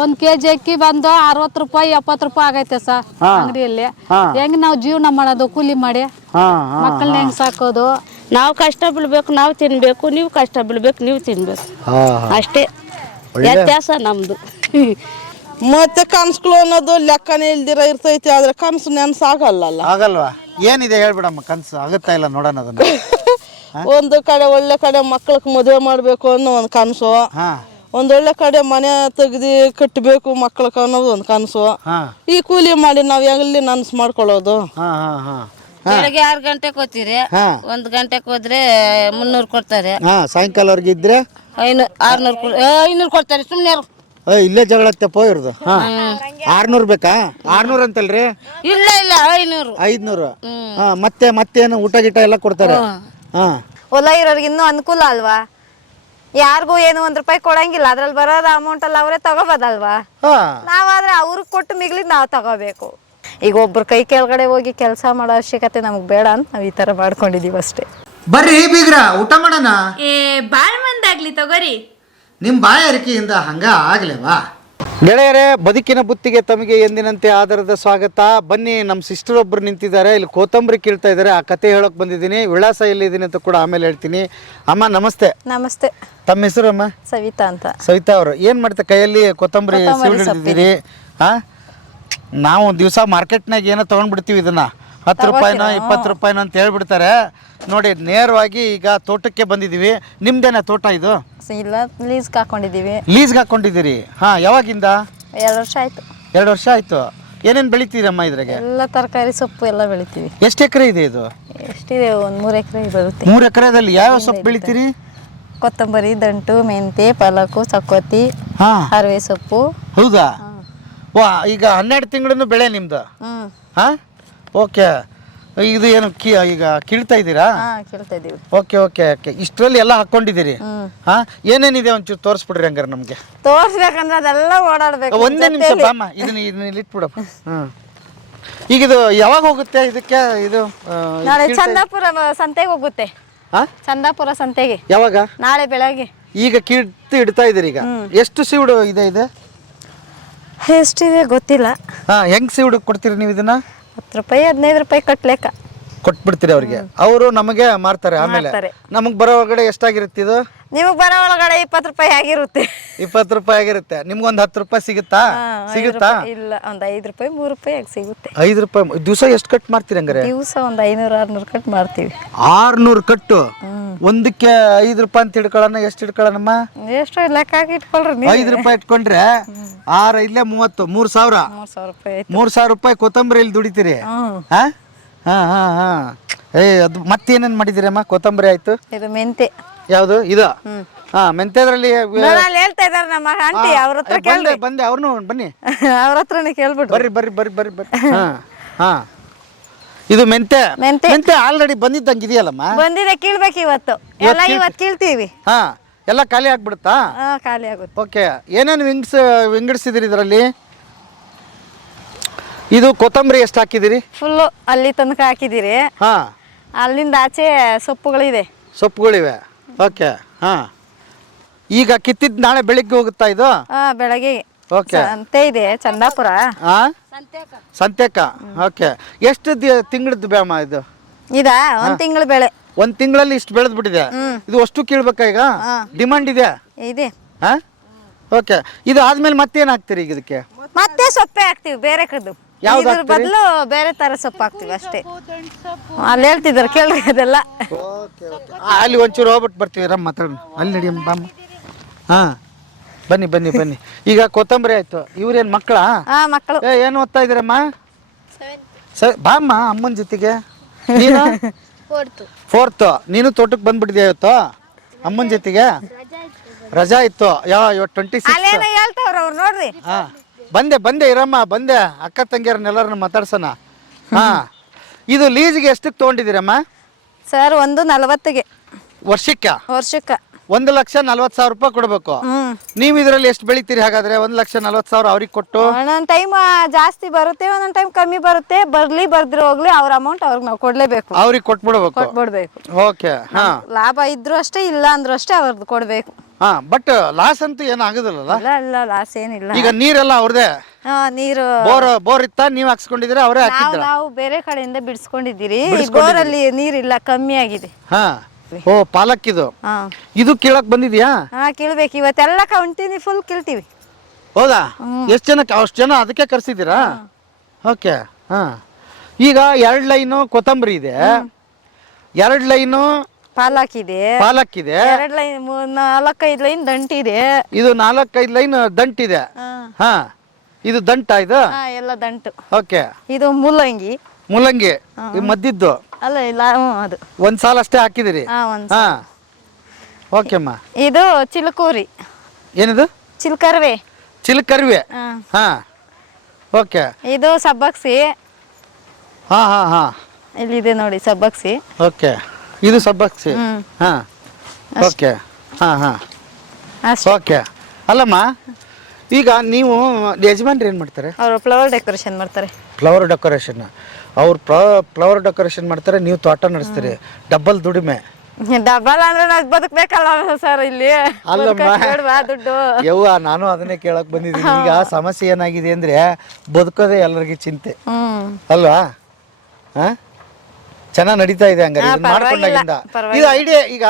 ಒಂದ್ ಕೆಜಿ ಅಕ್ಕಿ ಬಂದು ಅರವತ್ ರೂಪಾಯಿ ಎಪ್ಪತ್ತು ರೂಪಾಯಿ ಆಗೈತೆ ಸರ್. ಅಂಗಡಿಯಲ್ಲಿ. ಹೆಂಗ್ ನಾವು ಜೀವನ ಮಾಡೋದು ಕೂಲಿ ಮಾಡಿ? ಮಕ್ಕಳನ್ನ ಹೆಂಗ್ ಸಾಕೋದು? ನಾವು ಕಷ್ಟ ಬೀಳ್ಬೇಕು ನಾವು ತಿನ್ಬೇಕು ನೀವು ಕಷ್ಟ ಬೀಳ್ಬೇಕು ನೀವು ತಿನ್ಬೇಕು. ಹಾ ಅಷ್ಟೇ. ವ್ಯತ್ಯಾಸ ನಮ್ದು. ಮತ್ತೆ ಕನ್ಸ್ಗಳು ಅನ್ನೋದು ಲೆಕ್ಕನೇ ಇಲ್ದಿರ ಇರ್ತೈತಿ ಆದ್ರೆ ಕನ್ಸು ನೆನ್ಸಾಗಲ್ಲ ಆಗಲ್ವಾ? ಏನಿದೆ ಹೇಳ್ಬಿಡಮ್ಮ ಕನ್ಸು? ಆಗುತ್ತಾ ಇಲ್ಲ ನೋಡೋಣ ಅದನ್ನ. ಒಂದು ಕಡೆ ಒಳ್ಳೆ ಕಡೆ ಮಕ್ಳಿಗೆ ಮದುವೆ ಮಾಡಬೇಕು ಅನ್ನೋ ಒಂದು ಕನಸು. ಹಾ. ಒಂದೊಳ್ಳೆ ಕಡೆ ಮನೆ ತೆಗ್ದು ಕಟ್ಟಬೇಕು ಮಕ್ಕಳ ಅನ್ನೋದು ಒಂದು ಕನಸು. ಹಾ. ಈ ಕೂಲಿ ಮಾಡಿ ನಾವು ಎಲ್ಲಿ ನನ್ಸು ಮಾಡ್ಕೊಳ್ಳೋದು? ಹಾ ಹಾ ಹಾ. ಬೆಳಗ್ಗೆ ಆರು ಗಂಟೆಗೆ ಹೋಗ್ತೀರಿ ಒಂದ್ ಒಂದು ಗಂಟೆಗೆ ಹೋದ್ರೆ ಮುನ್ನೂರು ಕೊಡ್ತಾರೆ. ಹಾ ಸಾಯಂಕಾಲವರೆಗೆ ಇದ್ರೆ? ಐನೂರು ಆರ್ನೂರು ಐನೂರು ಕೊಡ್ತಾರೆ ಸುಮ್ಮನೆ ಇಲ್ಲೇ ಇಲ್ಲೇ ಜಗಳತ್ತಪ್ಪ ಇವ್ರದ್ದು ಹಾ. ಆರ್ನೂರು ಬೇಕಾ? ಆರ್ನೂರು ಅಂತಲ್ರಿ? ಇಲ್ಲ ಇಲ್ಲ ಐನೂರು. ಐದ್ನೂರು. ಹಾ ಮತ್ತೆ ಮತ್ತೇನು ಊಟ ಗಿಟ ಎಲ್ಲ ಕೊಡ್ತಾರೆ? ಹಾ. ಹೊಲ ಇರೋರಿಗೆ ಇನ್ನೂ ಅನುಕೂಲ ಅಲ್ವಾ? ಯಾರಿಗೂ ಏನು ಒಂದ್ ರೂಪಾಯಿ ಕೊಡಂಗಿಲ್ಲ. ಅದ್ರಲ್ಲಿ ಬರೋದ ಅಮೌಂಟ್ ಅಲ್ಲಿ ಅವರೇ ತಗೋಬೋದಲ್ವಾ? ಹಾ. ನಾವಾದ್ರೆ ಅವ್ರಿಗೆ ಕೊಟ್ಟು ಮಿಗ್ಲಿದ್ ನಾವು ತಗೋಬೇಕು. ಈಗ ಒಬ್ರು ಕೈ ಕೆಳಗಡೆ ಹೋಗಿ ಕೆಲಸ ಮಾಡೋ ಅವಶ್ಯಕತೆ ನಮಗೆ ಬೇಡ ಅಂತ ನಾವ್ ಈ ತರ ಮಾಡ್ಕೊಂಡಿದೀವಿ ಅಷ್ಟೇ. ಬರ್ರಿ ಬೀಗ್ರ ಊಟ ಮಾಡೋಣ? ಏ ಬಾಳ್ ಮಂದಾಗ್ಲಿ ತಗೋರಿ. ನಿಮ್ ಬಾಯಾರಿಕೆಯಿಂದ ಹಂಗ ಆಗ್ಲೇವಾ? ಗೆಳೆಯರೇ ಬದುಕಿನ ಬುತ್ತಿಗೆ ತಮಗೆ ಎಂದಿನಂತೆ ಆಧಾರದ ಸ್ವಾಗತ. ಬನ್ನಿ ನಮ್ಮ ಸಿಸ್ಟರ್ ಒಬ್ಬರು ನಿಂತಿದ್ದಾರೆ. ಇಲ್ಲಿ ಕೋತಂಬರಿ ಕೀಳ್ತಾ ಇದ್ದಾರೆ. ಆ ಕತೆ ಹೇಳೋಕೆ ಬಂದಿದ್ದೀನಿ. ವಿಳಾಸ ಎಲ್ಲಿದ್ದೀನಿ ಅಂತ ಕೂಡ ಆಮೇಲೆ ಹೇಳ್ತೀನಿ. ಅಮ್ಮ ನಮಸ್ತೆ. ನಮಸ್ತೆ. ತಮ್ಮ ಹೆಸರು ಅಮ್ಮ? ಸವಿತಾ ಅಂತ. ಸವಿತಾ ಅವರು. ಏನು ಮಾಡ್ತಾರೆ ಕೈಯಲ್ಲಿ ಕೊತ್ತಂಬರಿ ಸೀಳು ಹಿಡಿದಿದ್ದೀರಿ? ಹಾ ನಾವು ದಿವಸ ಮಾರ್ಕೆಟ್ನಾಗ ಏನೋ ತಗೊಂಡ್ಬಿಡ್ತೀವಿ ಇದನ್ನ. ಹತ್ತು ರೂಪಾಯಿನ ಇಪ್ಪತ್ತು ರೂಪಾಯಿನ ಅಂತ ಹೇಳ್ಬಿಡ್ತಾರೆ. ನೋಡಿ ನೇರವಾಗಿ ಈಗ ತೋಟಕ್ಕೆ ಬಂದಿದ್ದೀವಿ. ನಿಮ್ದೇನೆ ತೋಟ ಇದು? ಇಲ್ಲ ಲೀಸ್ಗೆ ಹಾಕೊಂಡಿದ್ದೀವಿ. ಲೀಸ್ಗೆ ಹಾಕೊಂಡಿದ್ದೀರಿ. ಹಾ ಯಾವಾಗಿಂದ? ಎರಡು ವರ್ಷ ಆಯ್ತು. ಎರಡು ವರ್ಷ ಆಯ್ತು. ಏನೇನು ಬೆಳಿತೀರಮ್ಮ ಇದ್ರಾಗೆ? ಎಲ್ಲ ತರಕಾರಿ ಸೊಪ್ಪು ಎಲ್ಲ ಬೆಳಿತೀವಿ. ಎಷ್ಟು ಎಕರೆ ಇದೆ ಇದು? ಎಷ್ಟಿದೆ? ಒಂದು ಮೂರು ಎಕರೆ ಬರುತ್ತೆ. ಮೂರು ಎಕರೆದಲ್ಲಿ ಯಾವ ಸೊಪ್ಪು ಬೆಳಿತೀರಿ? ಕೊತ್ತಂಬರಿ ದಂಟು ಮೆಂತೆ ಪಾಲಕು ಚಕ್ಕೋತಿ ಹಾ. ಹರವೆ ಸೊಪ್ಪು. ಹೌದಾ? ವಾ ಈಗ ಹನ್ನೆರಡು ತಿಂಗಳನ್ನು ಬೆಳೆ ನಿಮ್ದು? ಹಾ? ಓಕೆ. ಇದು ಏನು ಕಿ ಈಗ ಕೀಳ್ತಾ ಇದ್ದೀರಾ? ಹಾ ಕೇಳ್ತಾ ಇದೀವಿ ಓಕೆ ಓಕೆ ಓಕೆ. ಇಷ್ಟರಲ್ಲಿ ಎಲ್ಲ ಹಾಕೊಂಡಿದ್ದೀರಿ? ಹಾ ಏನೇನಿದೆ ಒಂಚೂರು ತೋರಿಸ್ಬಿಡ್ರಿ ಹಂಗಾರೆ ನಮಗೆ. ತೋರ್ಸ್ಬೇಕಂದ್ರೆ ಅದೆಲ್ಲ ಓಡಾಡ್ಬೇಕು ಒಂದೇ ನಿಮಿಷ ಬಾಮ್ಮ ಇದನ್ನ ಇದನ್ನ ಇಲ್ಲಿ ಇಟ್ಬಿಡಪ್ಪ ಹ್ಮ್. ಈಗ ಇದು ಯಾವಾಗ ಹೋಗುತ್ತೆ ಇದಕ್ಕೆ ಇದು ಆ, ಇದು ನಾಳೆ ಕೀಳ್ತಾ- ಚಂದಾಪುರ ಮ- ಸಂತೆಗೆ ಹೋಗುತ್ತೆ. ಹಾ ಚಂದಾಪುರ ಸಂತೆಗೆ. ಯಾವಾಗ? ನಾಳೆ ಬೆಳಗ್ಗೆ. ಈಗ ಕೀಳ್ತು ಇಡ್ತಾ ಇದೀರಿ ಈಗ. ಎಷ್ಟು ಸೀಡು ಇದೆ ಇದೆ? ಎಷ್ಟಿದೆ ಗೊತ್ತಿಲ್ಲ. ಹಾ ಹೆಂಗ್ ಸೀಡು ಕೊಡ್ತೀರಿ ನೀವು ಇದನ್ನ? ಹತ್ತು ರೂಪಾಯಿ ಹದಿನೈದು ರೂಪಾಯಿ ಕಟ್ಲೆಕ್ಕ ಕೊಟ್ಬಿಡ್ತೀರಿ ಅವ್ರಿಗೆ. ಅವರು ನಮಗೆ ಮಾರ್ತಾರೆ ಆಮೇಲೆ. ನಮಗ್ ನಮಗೆ ಬರೋ ಒಳಗಡೆ ಎಷ್ಟಾಗಿರುತ್ತೆ ಇದು? ನಿಮಗ್ ಬರೋ ಒಳಗಡೆ ಇಪ್ಪತ್ತು ರೂಪಾಯಿ ಆಗಿರುತ್ತೆ. ಇಪ್ಪತ್ತು ರೂಪಾಯಿ ಆಗಿರುತ್ತೆ. ನಿಮ್ಗೊಂದು ಹತ್ತು ರೂಪಾಯಿ ಸಿಗುತ್ತಾ? ಹಾ, ಐದು ಸಿಗುತ್ತಾ? ರೂಪಾಯಿ- ಇಲ್ಲ ಒಂದ್ ಐದ್ ರೂಪಾಯಿ ಮೂರ್ ರೂಪಾಯಿ ಆಗಿ ಸಿಗುತ್ತೆ. ಐದ್ ರೂಪಾಯಿ ದಿವಸ ಎಷ್ಟು ಕಟ್ ಮಾಡ್ತೀರಿ ಹಂಗಾರೆ? ದಿವಸ ಒಂದು ಐನೂರು ಆರ್ನೂರ್ ಕಟ್ ಮಾಡ್ತೀವಿ. ಆರ್ನೂರು ಕಟ್ಟು? ಒಂದಕ್ಕೆ ಐದು ರೂಪಾಯಿ ಅಂತ ಹಿಡ್ಕೊಳ್ಳೋಣ ಎಷ್ಟು ಹಿಡ್ಕೊಳ್ಳೋಣಮ್ಮ? ಎಷ್ಟು ಲೆಕ್ಕ ಹಾಕಿ ಇಟ್ಕೊಳ್ರಿ ನೀವು. ಐದು ರೂಪಾಯಿ ಇಟ್ಕೊಂಡ್ರೆ ಆರ್ ಐದ್ಲೆ ಮೂವತ್ತು ಮೂರ್ ಸಾವಿರ? ಮೂರ್ ಸಾವಿರ ರೂಪಾಯಿ ಆಯ್ತು. ಇಲ್ಲಿ ಸಾವಿರ ರೂಪಾಯಿ ಕೊತ್ತಂಬರಿಯಲ್ಲಿ ದುಡಿತೀರಿ? ಹ್ಮ್. ಹಾ? ಹಾ ಹಾ ಹಾ. ಏ ಅದು ಮತ್ತೇನೇನು ಮಾಡಿದ್ದೀರಮ್ಮ? ಕೊತ್ತಂಬರಿ ಆಯ್ತು? ಇದು ಮೆಂತೆ ಯಾವುದು? ಇದು? ಹಾ ಮೆಂತ್ಯದ್ರಲ್ಲಿ ಅಲ್ಲಿ ಹೇಳ್ತಾ ಇದಾರೆ ನಮ್ಮ ಆಂಟಿ ಅವ್ರ ಹತ್ರ ಕೇಳಿ ಬಂದೆ ಅವ್ರನ್ನು ಬನ್ನಿ. ಅವ್ರ ಹತ್ರನೇ ಕೇಳ್ಬಿಟ್ಟು ಬರ್ರಿ ಬರ್ರಿ ಬರ್ರಿ ಬರ್ರಿ ಬರ್ರಿ. ಹಾ ಹಾ. ಇದು ಮೆಂತೆ ಮೆಂತೆ. ಮೆಂತೆ ಆಲ್ರೆಡಿ ಬಂದಿದ್ದಂಗೆ ಇದೆಯಲ್ಲಮ್ಮ? ಬಂದಿದೆ ಕೀಳ್ಬೇಕು ಇವತ್ತು. ಎಲ್ಲ ಇವತ್ತು ಕೀಳ್ತೀವಿ. ಹಾ ಎಲ್ಲ ಖಾಲಿ ಆಗ್ಬಿಡುತ್ತಾ? ಹಾ ಖಾಲಿ ಆಗುತ್ತೆ. ಓಕೆ ಏನೇನು ವಿಂಗ್ಸ್ ವಿಂಗಡಿಸಿದಿರಿ ಇದರಲ್ಲಿ? ಇದು ಕೊತ್ತಂಬರಿ ಎಷ್ಟು ಹಾಕಿದಿರಿ ಫುಲ್ಲು ಅಲ್ಲಿ ತನಕ ಹಾಕಿದಿರಿ ಹಾ. ಅಲ್ಲಿಂದ ಆಚೆ ಸೊಪ್ಪುಗಳಿದೆ. ಸೊಪ್ಪುಗಳಿವೆ. ಓಕೆ ಹಾ. ಈಗ ಕಿತ್ತಿದ್ ನಾಳೆ ಬೆಳಿಗ್ಗೆ ಹೋಗುತ್ತಾ ಇದು? ಹಾ ಬೆಳಗ್ಗೆ. ಓಕೆ ಸಂತೆ ಇದೆ ಚಂದಾಪುರ. ಹಾ ಸಂತೆಕ. ಓಕೆ ಎಷ್ಟು ತಿಂಗಳದ್ದು ಬ್ಯಾಮ ಇದು? ಇದಾ? ಒಂದ್ ತಿಂಗಳ ಬೆಳೆ. ಒಂದ್ ತಿಂಗಳಲ್ಲಿ ಇಷ್ಟು ಬೆಳೆದ್ ಬಿಟ್ಟಿದೆ ಇದು ಅಷ್ಟು ಕೀಳ್ಬೇಕಾ ಈಗ? ಡಿಮಾಂಡ್ ಇದೆ? ಇದೆ. ಹಾ? ಓಕೆ ಇದು ಆದ್ಮೇಲೆ ಮತ್ತೇನ್ ಹಾಕ್ತೀರಿ ಈಗ ಇದಕ್ಕೆ? ಮತ್ತೆ ಸೊಪ್ಪೆ ಹಾಕ್ತಿವಿ ಬೇರೆ ಕದ್ದು ಯಾವ್ದು ಇದ್ರ ಬದಲು ಬೇರೆ ತರ ಸೊಪ್ಪು ಹಾಕ್ತಿವಿ ಅಷ್ಟೇ. ಅಲ್ಲಿ ಹೇಳ್ತಿದ್ದಾರೆ ಕೇಳ್ರಿ ಅದೆಲ್ಲ. ಆ, ಅಲ್ಲಿ ಒಂಚೂರು ಹೋಗ್ಬಿಟ್ಟು ಬರ್ತೀವಿ ರಮ್ಮ ಮಾತಾಡೋಣ ಅಲ್ಲಿ ನಡಿ ಬಾಮ್ಮ ಹಾ ಬನ್ನಿ ಬನ್ನಿ ಬನ್ನಿ. ಈಗ ಕೊತ್ತಂಬರಿ ಆಯ್ತು. ಇವ್ರೇನ್ ಮಕ್ಕಳಾ? ಹಾ ಮಕ್ಕಳು. ಏ ಏನು ಓದ್ತಾ ಇದ್ದೀರಮ್ಮ? ಸ ಬಾಮ್ಮ ಅಮ್ಮನ ಜೊತೆಗೆ. ನೀನು? ಫೋರ್ತು ನೀನು ತೋಟಕ್ಕೆ ಬಂದ್ಬಿಟ್ಟಿದ್ಯಾ ಇವತ್ತು? ಅಮ್ಮನ ಜೊತೆಗೆ? ರಜಾ ಇತ್ತು. ಯಾವ ಇವತ್ತು ಟ್ವೆಂಟಿ ಸಿಕ್ಸ್ ಅಲ್ಲೇನೋ ಹೇಳ್ತಾವ್ರ ಅವ್ರು ನೋಡ್ರಿ. ಹಾ. ಬಂದೆ ಬಂದೆ ಇರಮ್ಮ ಬಂದೆ. ಅಕ್ಕ ತಂಗಿಯರನ್ನೆಲ್ಲರನ್ನ ಮಾತಾಡ್ಸೋಣ. ಹಾ. ಇದು ಲೀಸ್ಗೆ ಎಷ್ಟಕ್ಕೆ ತಗೊಂಡಿದ್ದೀರಮ್ಮ? ಸರ್ ಒಂದು ನಲವತ್ತಿಗೆ. ವರ್ಷಕ್ಕೆ? ವರ್ಷಕ್ಕ. ಒಂದು ಲಕ್ಷ ನಲ್ವತ್ತು ಸಾವಿರ ರೂಪಾಯಿ ಕೊಡಬೇಕು. ಹ್ಮ್. ನೀವು ಇದರಲ್ಲಿ ಎಷ್ಟು ಬೆಳಿತೀರಿ ಹಾಗಾದ್ರೆ? ಒಂದು ಲಕ್ಷ ನಲ್ವತ್ತು ಸಾವಿರ ಅವ್ರಿಗೆ ಕೊಟ್ಟು? ಒಂದೊಂದ್ ಟೈಮ್ ಜಾಸ್ತಿ ಬರುತ್ತೆ ಒಂದೊಂದ್ ಟೈಮ್ ಕಮ್ಮಿ ಬರುತ್ತೆ. ಬರ್ಲಿ ಬರ್ದ್ರೆ ಹೋಗ್ಲಿ ಅವ್ರ ಅಮೌಂಟ್ ಅವ್ರಿಗೆ ನಾವು ಕೊಡ್ಲೇಬೇಕು. ಅವ್ರಿಗೆ ಕೊಟ್ಬಿಡ್ಬೇಕು. ಕೊಟ್ಬಿಡ್ಬೇಕು. ಓಕೆ ಹಾ. ಲಾಭ ಇದ್ರು ಅಷ್ಟೇ ಇಲ್ಲ ಅಂದ್ರು ಅಷ್ಟೇ ಅವ್ರದ್ದು ಕೊಡ್ಬೇಕು. ಹಾ ಬಟ್ ಲಾಸ್ ಅಂತೂ ಏನು ಆಗುದಿಲ್ಲಲ್ಲ ಇಲ್ಲ ಇಲ್ಲ ಲಾಸ್ ಏನಿಲ್ಲ. ಈಗ ನೀರೆಲ್ಲ ಅವ್ರದೇ? ಹಾ ನೀರು. ಬೋರ್ ಬೋರ್ ಇತ್ತ? ನೀವ್ ಹಾಕ್ಸ್ಕೊಂಡಿದ್ರೆ ಅವರೇ ನಾವು ಹಾಕಿದ್ರ ನಾವು ಬೇರೆ ಕಡೆಯಿಂದ ಬಿಡಿಸ್ಕೊಂಡಿದ್ದೀರಿ. ಬೋರಲ್ಲಿ ನೀರಿಲ್ಲ ಕಮ್ಮಿ ಆಗಿದೆ. ಹಾ. ಓ ಪಾಲಕ್ ಇದು ಹಾ. ಇದು ಕೀಳಕ್ ಬಂದಿದ್ಯಾ? ಹಾ ಕೀಳ್ಬೇಕು. ಇವತ್ತೆಲ್ಲ ಕಂಟಿನ್ಯೂ ಫುಲ್ ಕೀಳ್ತೀವಿ. ಹೌದಾ? ಎಷ್ಟು ಜನ ಅಷ್ಟು ಜನ ಅದಕ್ಕೆ ಕರ್ಸಿದ್ದೀರಾ? ಓಕೆ ಹಾ. ಈಗ ಎರಡು ಲೈನು ಕೊತ್ತಂಬರಿ ಇದೆ. ಎರಡು ಲೈನು ಪಾಲಕ್ ಇದೆ ಪಾಲಕ್ ಇದೆ ಎರಡ್ ಲೈನ್ ನಾಲ್ಕೈದು ಲೈನ್ ದಂಟಿದೆ. ಇದು ನಾಲ್ಕೈದು ಲೈನ್ ದಂಟಿದೆ? ಹಾ. ಇದು ದಂಟ ಇದು? ಹಾ ಎಲ್ಲ ದಂಟು. ಓಕೆ. ಇದು ಮೂಲಂಗಿ. ಮೂಲಂಗಿ? ಈ ಮದ್ದಿದ್ದು? ಅಲ್ಲ ಇಲ್ಲ ಹ್ಞೂ ಅದು. ಒಂದ್ ಸಾಲ ಅಷ್ಟೇ ಹಾಕಿದಿರಿ? ಹಾ ಒಂದ್ ಹಾ. ಓಕೆಮ್ಮ. ಇದು ಚಿಲಕೂರಿ. ಏನಿದು? ಚಿಲ್ಕರ್ವೆ. ಚಿಲ್ಕರ್ವೆ? ಹಾ. ಹಾ. ಓಕೆ. ಇದು ಸಬ್ಬಕ್ಸಿ. ಹಾ ಹಾ ಹಾ. ಇಲ್ಲಿದೆ ನೋಡಿ ಸಬ್ಬಕ್ಸಿ. ಓಕೆ. ಇದು ಸಬ್ಬಕ್ಸಿ. ಹಾ. ಓಕೆ ಹಾ ಹಾ. ಅಷ್ಟೇ. ಓಕೆ ಅಲ್ಲಮ್ಮ ಈಗ ನೀವು ಯಜಮಾನ್ರು ಏನು ಮಾಡ್ತಾರೆ? ಅವರು ಫ್ಲವರ್ ಡೆಕೋರೇಷನ್ ಮಾಡ್ತಾರೆ. ಫ್ಲವರ್ ಡೆಕೋರೇಷನ್ ಅವ್ರು ಫ್ಲವರ್ ಡೆಕೋರೇಷನ್ ಮಾಡ್ತಾರೆ ನೀವು ತೋಟ ನಡೆಸ್ತೀರಿ. ಡಬ್ಬಲ್ ದುಡಿಮೆ. ಡಬಲ್ ಅಂದ್ರೆ ನಾವು ಬದುಕ್ಬೇಕಲ್ಲ ಸರ್ ಇಲ್ಲಿ. ಅಲ್ಲಮ್ಮ. ಬೇಡ್ವಾ ದುಡ್ಡು. ಯವ್ವ ನಾನು ಅದನ್ನೇ ಕೇಳಕ್ ಬಂದಿದ್ದೀನಿ. ಈಗ ಸಮಸ್ಯೆ ಏನಾಗಿದೆ ಅಂದ್ರೆ ಬದುಕೋದೇ ಎಲ್ಲರಿಗೆ ಚಿಂತೆ. ಅಲ್ವಾ? ಹಾ? ಚೆನ್ನಾಗಿ ನಡೀತಾ ಇದೆ ಹಂಗಾರೆ. ಇದನ್ನ ಮಾಡ್ಕೊಂಡಾಗಿಂದ ಇದು ಐಡಿಯಾ ಈಗ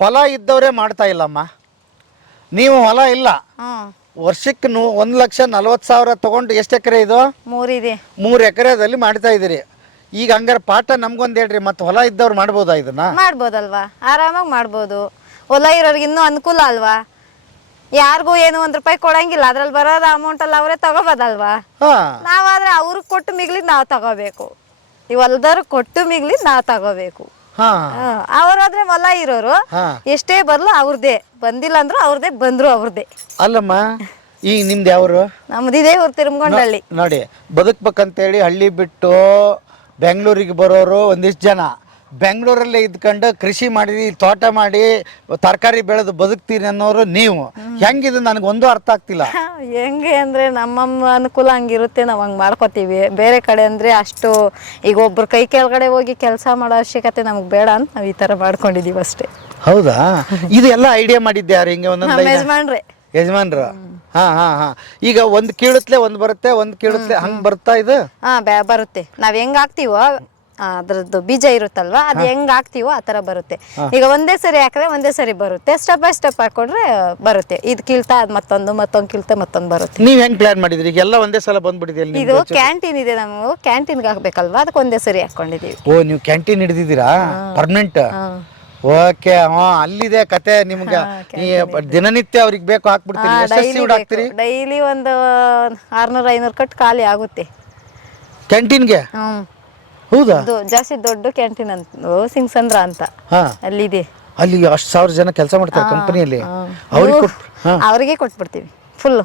ಹೊಲ ಇದ್ದವರೇ ಮಾಡ್ತಾ ಇಲ್ಲಮ್ಮ. ನೀವು ಹೊಲ ಇಲ್ಲ. ವರ್ಷಕ್ಕೆ ನೂ ಒಂದು ಲಕ್ಷ ನಲ್ವತ್ತು ಸಾವಿರ ತಗೊಂಡು ಎಷ್ಟು ಎಕರೆ ಇದು? ಮೂರಿದೆ ಮೂರು ಎಕರೆದಲ್ಲಿ ಮಾಡ್ತಾ ಇದ್ದೀರಿ. ಈಗ ಹಂಗಾರೆ ಪಾಠ ನಮ್ಗೊಂದು ಹೇಳ್ರಿ ಮತ್ತೆ ಹೊಲ ಇದ್ದವ್ರು ಮಾಡ್ಬೋದಾ ಇದನ್ನ? ಮಾಡ್ಬೋದಲ್ವಾ? ಆರಾಮಾಗಿ ಮಾಡ್ಬೋದು. ಹೊಲ ಇರೋರಿಗೆ ಇನ್ನೂ ಅನುಕೂಲ ಅಲ್ವಾ? ಯಾರಿಗೂ ಏನು ಒಂದ್ ರೂಪಾಯಿ ಕೊಡಂಗಿಲ್ಲ ಅದ್ರಲ್ಲಿ ಬರೋದು ಅಮೌಂಟ್ ಅಲ್ಲಿ ಅವರೇ ತಗೋಬೋದಲ್ವಾ? ನಾವಾದ್ರೆ ಅವ್ರಿಗೆ ಕೊಟ್ಟು ಮಿಗ್ಲಿದ್ ನಾವು ತಗೋಬೇಕು. ಹೊಲ್ದವ್ರು ಕೊಟ್ಟು ಮಿಗ್ಲಿ ನಾ ತಗೋಬೇಕು. ಅವ್ರಾದ್ರೆ ಹೊಲ ಇರೋರು. ಎಷ್ಟೇ ಬರ್ಲು ಅವ್ರದೇ. ಬಂದಿಲ್ಲ ಅಂದ್ರು ಅವ್ರದೇ ಬಂದ್ರು ಅವ್ರದೇ. ಅಲ್ಲಮ್ಮ ಈಗ ನಿಮ್ದು ಯಾವರು? ನಮ್ದಿದೆ ಊರು ತಿರುಮಗೊಂಡಳ್ಳಿ. ನೋಡಿ ಬದುಕ್ಬೇಕಂತೇಳಿ ಹಳ್ಳಿ ಬಿಟ್ಟು ಬೆಂಗಳೂರಿಗೆ ಬರೋರು ಒಂದಿಷ್ಟು ಜನ. ಬೆಂಗಳೂರಲ್ಲೇ ಇದ್ಕೊಂಡು ಕೃಷಿ ಮಾಡಿ ತೋಟ ಮಾಡಿ ತರಕಾರಿ ಬೆಳೆದು ಬದುಕ್ತೀರಿ ಅನ್ನೋರು ನೀವು ಹೆಂಗಿದ್ರು ನನಗೆ ಒಂದು ಅರ್ಥ ಆಗ್ತಿಲ್ಲ. ಹೆಂಗೆ ಅಂದ್ರೆ ನಮ್ಮಮ್ಮ ಅನುಕೂಲ ಹಂಗಿರುತ್ತೆ ನಾವು ಹಂಗೆ ಮಾಡ್ಕೋತೀವಿ. ಬೇರೆ ಕಡೆ ಅಂದ್ರೆ ಅಷ್ಟು ಈಗ ಒಬ್ರು ಕೈ ಕೆಳಗಡೆ ಹೋಗಿ ಕೆಲಸ ಮಾಡೋ ಅವಶ್ಯಕತೆ ನಮಗೆ ಬೇಡ ಅಂತ ನಾವು ಈ ತರ ಮಾಡ್ಕೊಂಡಿದೀವಿ ಅಷ್ಟೇ. ಹೌದಾ? ಇದೆಲ್ಲ ಎಲ್ಲ ಐಡಿಯಾ ಮಾಡಿದ್ದೆ ಯಾರು? ಹಿಂಗೆ ಒಂದೊಂದು ಯಜಮಾನ್ರೆ. ಯಜಮಾನ್ರ? ಹಾ ಹಾ ಹಾ. ಈಗ ಒಂದ್ ಕೀಳುತ್ತಲೆ ಒಂದ್ ಬರುತ್ತೆ ಒಂದ್ ಕೀಳುತ್ತಲೆ ಹಂಗ್ ಬರ್ತಾ ಇದು? ಹಾ ಬರುತ್ತೆ. ನಾವ್ ಹೆಂಗ್ ಹಾಕ್ತಿವೋ ಅದ್ರದ್ದು ಬೀಜ ಇರುತ್ತಲ್ವಾ? ಅದು ಹೆಂಗ್ ಹಾಕ್ತೀವೋ ಆ ತರ ಬರುತ್ತೆ. ಈಗ ಒಂದೇ ಸರಿ ಹಾಕಿದ್ರೆ ಒಂದೇ ಸರಿ ಬರುತ್ತೆ. ಸ್ಟೆಪ್ ಬೈ ಸ್ಟೆಪ್ ಹಾಕೊಂಡ್ರೆ ಬರುತ್ತೆ. ಇದು ಕೀಳ್ತಾ ಅದ್ ಮತ್ತೊಂದು ಮತ್ತೊಂದು ಕೀಳ್ತಾ ಮತ್ತೊಂದು ಬರುತ್ತೆ. ನೀವ್ ಹೆಂಗ್ ಪ್ಲಾನ್ ಮಾಡಿದ್ರಿ? ಎಲ್ಲ ಒಂದೇ ಸಲ ಬಂದ್ಬಿಟ್ಟಿದೆ ಇದು ಕ್ಯಾಂಟೀನ್ ಇದೆ ನಾವು ಕ್ಯಾಂಟೀನ್ಗೆ ಹಾಕ್ಬೇಕಲ್ವಾ? ಅದಕ್ಕೆ ಒಂದೇ ಸರಿ ಹಾಕೊಂಡಿದೀವಿ. ಓ ನೀವು ಕ್ಯಾಂಟೀನ್ ಹಿಡಿದಿದ್ದೀರಾ? ಪರ್ಮನೆಂಟ್ ಓಕೆ ಹಾ. ಅಲ್ಲಿದೆ ಕತೆ ನಿಮ್ಗೆ. ದಿನನಿತ್ಯ ಅವ್ರಿಗೆ ಬೇಕು ಹಾಕ್ಬಿಡ್ತೀರಿ. ಹಾಕ್ತೀರಿ ಡೈಲಿ ಒಂದು ಆರ್ನೂರ ಐನೂರು ಕಟ್ ಖಾಲಿ ಆಗುತ್ತೆ. ಕ್ಯಾಂಟೀನ್ಗೆ ಹ್ಮ್. ಹೌದಾ? ಇದು ಜಾಸ್ತಿ ದೊಡ್ಡ ಕ್ಯಾಂಟೀನ್ ಅಂತ ಸಿಂಗ್ಸಂದ್ರ ಅಂತ. ಹಾ. ಅಲ್ಲಿದೆ. ಅಲ್ಲಿ ಅಷ್ಟು ಸಾವಿರ ಜನ ಕೆಲಸ ಮಾಡ್ತಾರೆ ಕಂಪನಿಯಲ್ಲಿ ಅವ್ರಿಗೆ ಕೊಟ್ ಅವ್ರಿಗೆ ಕೊಟ್ಬಿಡ್ತೀವಿ ಫುಲ್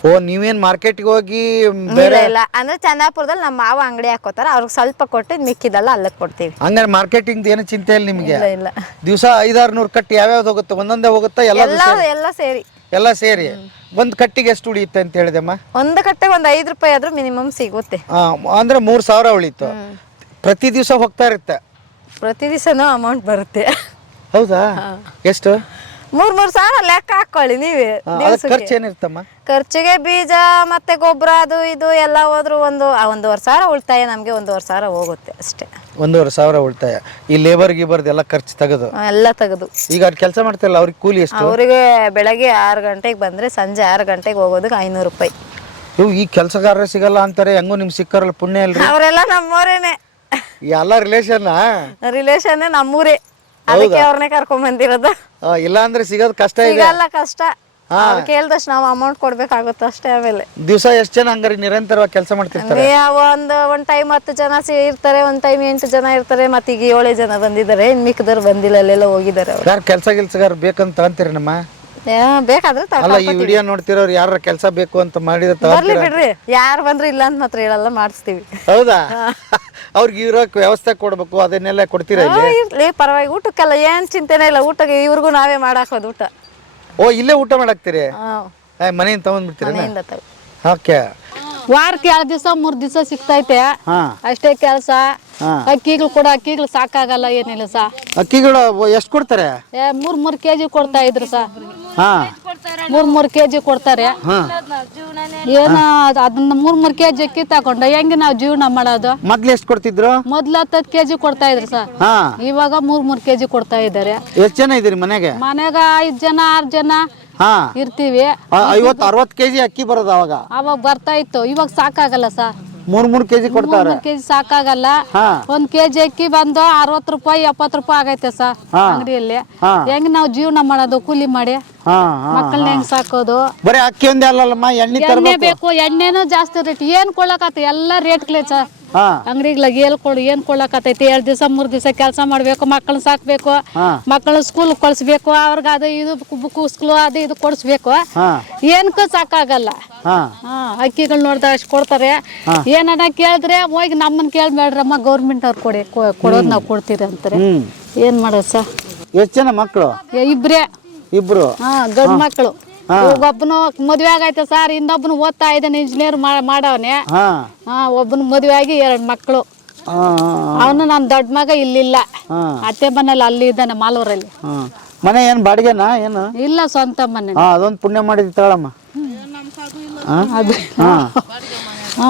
ಓ ನೀವೇನ್ ಮಾರ್ಕೆಟ್ಗೆ ಹೋಗಿ ಇಲ್ಲ ಇಲ್ಲ. ಅಂದ್ರೆ ಚಂದಾಪುರದಲ್ಲಿ ನಮ್ಮ ಮಾವ ಅಂಗಡಿ ಹಾಕೋತಾರ ಅವ್ರಿಗೆ ಸ್ವಲ್ಪ ಕೊಟ್ಟು ಮಿಕ್ಕಿದೆಲ್ಲ ಅಲ್ಲಕ್ಕೆ ಕೊಡ್ತೀವಿ. ಹಂಗಾರೆ ಮಾರ್ಕೆಟಿಂಗ್ ಏನು ಚಿಂತೆ ಇಲ್ಲ ನಿಮಗೆ? ಇಲ್ಲ ಇಲ್ಲ. ದಿವಸ ಐದಾರು ನೂರು ಕಟ್ಟಿ ಯಾವ್ಯಾವ್ದು ಹೋಗುತ್ತೆ? ಒಂದೊಂದೇ ಹೋಗುತ್ತಾ? ಎಲ್ಲ ಎಲ್ಲ ಎಲ್ಲ ಸೇರಿ. ಎಲ್ಲ ಸೇರಿ. ಒಂದ್ ಕಟ್ಟಿಗೆ ಎಷ್ಟು ಉಳಿಯುತ್ತೆ ಅಂತ ಹೇಳಿದೆಮ್ಮ? ಒಂದು ಕಟ್ಟೆಗೆ ಒಂದ್ ಐದು ರೂಪಾಯಿ ಆದ್ರೂ ಮಿನಿಮಮ್ ಸಿಗುತ್ತೆ. ಆ, ಅಂದ್ರೆ ಮೂರ್ ಸಾವಿರ ಉಳಿತು. ಪ್ರತಿ ದಿವಸ ಹೋಗ್ತಾ ಇರುತ್ತೆ? ಪ್ರತಿ ದಿವಸನೂ ಅಮೌಂಟ್ ಬರುತ್ತೆ. ಹೌದಾ? ಎಷ್ಟು? ಮೂರ್ ಮೂರ್ ಸಾವಿರ ಲೆಕ್ಕ ಹಾಕೊಳ್ಳಿ ನೀವೇ. ಆ, ಅದಕ್ಕೆ. ಖರ್ಚು ಏನಿರ್ತಮ್ಮ ಖರ್ಚಿಗೆ ಬೀಜ ಮತ್ತೆ ಗೊಬ್ಬರ ಅದು ಇದು ಎಲ್ಲ ಹೋದ್ರು ಒಂದು ಆ ಒಂದೂವರೆ ಸಾವಿರ ಉಳಿತಾಯ ನಮಗೆ ಒಂದೂವರೆ ಸಾವಿರ ಹೋಗುತ್ತೆ ಅಷ್ಟೇ. ಒಂದೂವರೆ ಸಾವಿರ ಉಳಿತಾಯ. ಈ ಲೇಬರ್ ಗೀಬರ್ದು ಎಲ್ಲ ಖರ್ಚು ತೆಗೆದು. ಎಲ್ಲ ತೆಗೆದು. ಈಗ ಅವ್ರು ಕೆಲಸ ಮಾಡ್ತಾರಲ್ಲ ಅವ್ರಿಗೆ ಕೂಲಿ ಎಷ್ಟು? ಅವರಿಗೆ ಬೆಳಗ್ಗೆ ಆರು ಗಂಟೆಗೆ ಬಂದ್ರೆ ಸಂಜೆ ಆರು ಗಂಟೆಗೆ ಹೋಗೋದಕ್ಕೆ ಐನೂರು ರೂಪಾಯಿ. ಇವು ಈ ಕೆಲಸಗಾರರೇ ಸಿಗಲ್ಲ ಅಂತಾರೆ ಹೆಂಗೂ ನಿಮ್ ಸಿಕ್ಕಾರಲ್ಲ ಪುಣ್ಯ ಅಲ್ರಿ ಅವರೆಲ್ಲ ನಮ್ಮೂರೇನೆ. ಎಲ್ಲ ರಿಲೇಷನ್ ರಿಲೇಷನ್ ನಮ್ಮೂರೇ. ಅದಕ್ಕೆ ಅವ್ರನ್ನೇ ಕರ್ಕೊಂಡ್ ಬಂದಿರೋದು ಇಲ್ಲ ಅಂದ್ರೆ ಸಿಗೋದು ಕಷ್ಟ ಇದೆ. ಸಿಗಲ್ಲ ಕಷ್ಟ. ಅವ್ರು ಕೇಳ್ದಷ್ಟು ನಾವು ಅಮೌಂಟ್ ಕೊಡ್ಬೇಕಾಗುತ್ತೆ ಅಷ್ಟೇ ಆಮೇಲೆ. ದಿವಸ ಎಷ್ಟು ಜನ ಹಂಗಾರೆ ನಿರಂತರವಾಗಿ ಕೆಲಸ ಮಾಡ್ತಿರ್ತಾರೆ? ಏ ಒಂದ್ ಒಂದ್ ಟೈಮ್ ಹತ್ತು ಜನ ಸೇ- ಇರ್ತಾರೆ ಒಂದ್ ಟೈಮ್ ಎಂಟು ಜನ ಇರ್ತಾರೆ ಮತ್ತೆ ಈಗ ಏಳೇ ಜನ ಬಂದಿದ್ದಾರೆ. ಇನ್ ಮಿಕ್ಕದವ್ರು ಬಂದಿಲ್ಲ ಅಲ್ಲೆಲ್ಲ ಹೋಗಿದ್ದಾರೆ ಅವ್ರು. ಯಾರು ಕೆಲಸ ಗಿಲ್ಸಗಾರ ಬೇಕಂತ ತಗೊಂತೀರಿ ನಮ್ಮ? ಏ, ಬೇಕಾದ್ರೆ ತಗೋ- ಅಲ್ಲ ಈ ವಿಡಿಯೋ ನೋಡ್ತಿರೋರು ಯಾರ ಕೆಲಸ ಬೇಕು ಅಂತ ಮಾಡಿದ್ರೆ ತಗೋ- ಬರ್ಲಿ ಬಿಡ್ರಿ. ಯಾರು ಬಂದ್ರು ಇಲ್ಲ ಅಂತ ಮಾತ್ರ ಹೇಳಲ್ಲ ಮಾಡಿಸ್ತೀವಿ. ಹೌದಾ? ಅವ್ರಿಗೆ ಇರೋಕ್ ವ್ಯವಸ್ಥೆ ಕೊಡ್ಬೇಕು ಅದನ್ನೆಲ್ಲ ಕೊಡ್ತೀರಾ ಇಲ್ಲಿ? ಇರ್ಲಿ ಪರವಾಗಿ ಊಟಕ್ಕೆಲ್ಲ ಏನ್ ಚಿಂತೆನೇ ಇಲ್ಲ. ಊಟಕ್ಕೆ ಇವ್ರಿಗೂ ನಾವೇ ಮಾಡಾಕೋದು ಊಟ. ಓ ಇಲ್ಲೇ ಊಟ ಮಾಡಾಕ್ತೀರಿ? ಏ, ಮನೆಯಿಂದ ತಗೊಂಡ್ಬಿಡ್ತೀರ ಮನೆಯಿಂದ ತಗೋ. ಓಕೆ. ವಾರಕ್ಕೆ ಎರಡು ದಿವಸ ಮೂರ್ ದಿವಸ ಸಿಗ್ತೈತೆ. ಹಾ. ಅಷ್ಟೇ ಕೆಲಸ. ಹಾ. ಅಕ್ಕಿಗಳು ಕೂಡ ಅಕ್ಕಿಗಳು ಸಾಕಾಗಲ್ಲ ಏನಿಲ್ಲ ಸಾ. ಅಕ್ಕಿಗಳು ಎಷ್ಟು ಕೊಡ್ತಾರೆ? ಏ ಮೂರ್ ಮೂರ್ ಕೆಜಿ ಕೊಡ್ತಾ ಇದ್ರು ಸಾ. ಹಾ. ಮೂರ್ ಮೂರ್ ಕೆಜಿ ಕೊಡ್ತಾರೆ. ಏನ ಅದ್- ಅದನ್ನ ಮೂರ್ ಮೂರ್ ಕೆಜಿ ಅಕ್ಕಿ ತಕೊಂಡ ಹೆಂಗೆ ನಾವ್ ಜೀವನ ಮಾಡೋದು? ಮೊದ್ಲು ಎಷ್ಟು ಕೊಡ್ತಿದ್ರು? ಮೊದ್ಲು ಹತ್ತತ್ತು ಕೆಜಿ ಕೊಡ್ತಾ ಇದ್ರು ಸರ್. ಹಾ. ಇವಾಗ ಮೂರ್ ಮೂರ್ ಕೆಜಿ ಕೊಡ್ತಾ ಇದ್ದಾರೆ. ಎಷ್ಟ್ ಜನ ಇದೀರಿ ಮನೆಗೆ? ಮನೆಗ ಐದ್ ಜನ ಆರ್ ಜನ ಹಾ. ಇರ್ತೀವಿ. ಐವತ್ತು ಅರವತ್ತು ಕೆಜಿ ಅಕ್ಕಿ ಬರೋದು ಅವಾಗ? ಅವಾಗ ಬರ್ತಾ ಇತ್ತು. ಇವಾಗ ಸಾಕಾಗಲ್ಲ ಸಾ ಮೂರ್ ಮೂರ್ ಕೆಜಿ ಕೊಡ್ತಾರೆ ಮೂರ್ ಕೆಜಿ ಸಾಕಾಗಲ್ಲ. ಒಂದ್ ಕೆಜಿ ಅಕ್ಕಿ ಬಂದು ಅರವತ್ ರೂಪಾಯಿ ಎಪ್ಪತ್ ರೂಪಾಯಿ ಆಗೈತೆ ಸರ್. ಅಂಗಡಿಯಲ್ಲಿ. ಹೆಂಗ್ ನಾವ್ ಜೀವನ ಮಾಡೋದು? ಕೂಲಿ ಮಾಡಿ. ಮಕ್ಕಳನ್ನ ಹೆಂಗ್ ಸಾಕೋದು? ಬರೀ ಅಕ್ಕಿ ಒಂದೇ ಅಲ್ಲಮ್ಮ ಎಣ್ಣೆ ಬೇಕು ಎಣ್ಣೆನೂ ಜಾಸ್ತಿ ರೇಟ್. ಏನ್ ಕೊಳ್ಳಕತ್ತ ಎಲ್ಲಾ ರೇಟ್ಗಳೇ ಸಾ ಹಾ. ಲಗಿ ಏನ್ ಕೊಡು ಏನ್ ಕೊಡ್ಲಾಕತೈತಿ ಎರಡ್ ದಿವಸ ಮೂರ್ ದಿವಸ ಕೆಲಸ ಮಾಡ್ಬೇಕು ಮಕ್ಕಳನ್ನ ಸಾಕ್ಬೇಕು ಮಕ್ಕಳ ಮಕ್ಕಳನ್ನ ಸ್ಕೂಲ್ ಕಳ್ಸ್ಬೇಕು ಅವ್ರಿಗೆ ಅದು ಇದು ಬುಕ್ ಸ್ಕೂಲ್ ಅದು ಇದು ಕೊಡಿಸ್ಬೇಕು. ಏನಕ್ಕ ಸಾಕಾಗಲ್ಲ. ಹಾ. ಅಕ್ಕಿಗಳ್ ನೋಡಿದ್ರೆ ಅಷ್ಟು ಕೊಡ್ತಾರೆ. ಏನನ್ನ ಕೇಳಿದ್ರೆ ಹೋಗಿ ನಮ್ಮನ್ನ ಕೇಳ್ಬೇಡ್ರಮ್ಮ ಗೌರ್ಮೆಂಟ್ ಅವ್ರು ಕೊಡಿ ಕೊಡೋದು ನಾವು ಕೊಡ್ತೀರಿ ಅಂತಾರೆ. ಏನ್ ಮಾಡೋದು ಸರ್? ಎಷ್ಟು ಜನ ಮಕ್ಕಳು ಇಬ್ರೇ. ಇಬ್ರು? ಹಾ ಗಂಡ್ ಮಕ್ಕಳು ಒಬ್ಬನು ಮದ್ವೆ ಆಗೈತೆ ಸರ್ ಇನ್ನೊಬ್ಬನು ಓದ್ತಾ ಇದ್ದಾನೆ ಇಂಜಿನಿಯರ್ ಮಾಡವನೆ. ಒಬ್ಬನ ಮದ್ವೆ ಆಗಿ ಎರಡು ಮಕ್ಕಳು ಅವನು ನನ್ನ ದೊಡ್ಡ ಮಗ ಇಲ್ಲಿಲ್ಲ. ಅತ್ತೆ ಮನೇಲಿ ಅಲ್ಲಿ ಇದ್ದಾನೆ ಮಾಲೂರಲ್ಲಿ. ಮನೆ ಏನ್ ಬಾಡಿಗೆನಾ ಏನು? ಇಲ್ಲ ಸ್ವಂತ ಮನೆ. ಅದೊಂದು ಪುಣ್ಯ ಮಾಡಿದ್ ತಗೊಳಮ್ಮ ಹಾ? ಅದು. ಹಾ. ಹಾ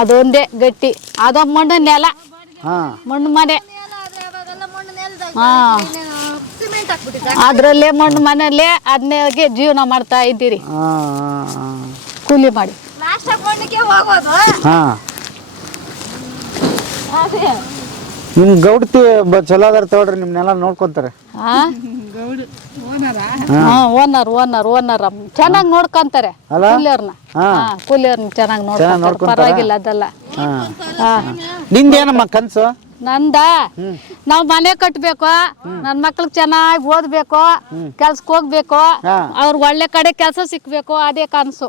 ಅದೊಂದೇ ಗಟ್ಟಿ. ಅದ ಮಣ್ಣು ನೆಲ. ಹಾ. ಮಣ್ಣು ಮನೆ. ಹಾ. ಅದ್ರಲ್ಲೇ ಮಣ್ಣು ಮನೆಯಲ್ಲೇ ಅದನ್ನೇ ಜೀವನ ಮಾಡ್ತಾ ಇದ್ದೀರಿ. ಕೂಲಿ ಮಾಡಿ. ಹಾ. ನಿಮ್ ಗೌಡ್ತಿ ಬ ಚಲೋ ಅದಾರ ತಗೊಳ್ರಿ ನಿಮ್ನೆಲ್ಲ ನೋಡ್ಕೊಂತಾರೆ. ಹಾ? ಓನರ್? ಓನರ್ ಓನರ್ ಚೆನ್ನಾಗಿ ನೋಡ್ಕೊಂತಾರೆ ಕೂಲಿಯವ್ರನ್ನ ಕೂಲಿಯವ್ರನ್ನ. ಹಾ. ಹಾ ಕೂಲಿಯರ್ನ ಚೆನ್ನಾಗಿ ನೋಡ್ಕೊಂತಾರೆ. ನೋಡ್ಕೊಂತಾರ? ಪರವಾಗಿಲ್ಲ ಅದೆಲ್ಲ. ನಿಂದೇನಮ್ಮ ಕನ್ಸು? ನಂದ? ನಾವ್ ಮನೆ ಕಟ್ಬೇಕು ನನ್ ಮಕ್ಳಿಗೆ ಚೆನ್ನಾಗಿ ಓದ್ಬೇಕು ಕೆಲ್ಸಕ್ಕೆ ಹೋಗ್ಬೇಕು. ಅವ್ರ ಒಳ್ಳೆ ಕಡೆ ಕೆಲ್ಸ ಸಿಕ್ಬೇಕು ಅದೇ ಕನಸು.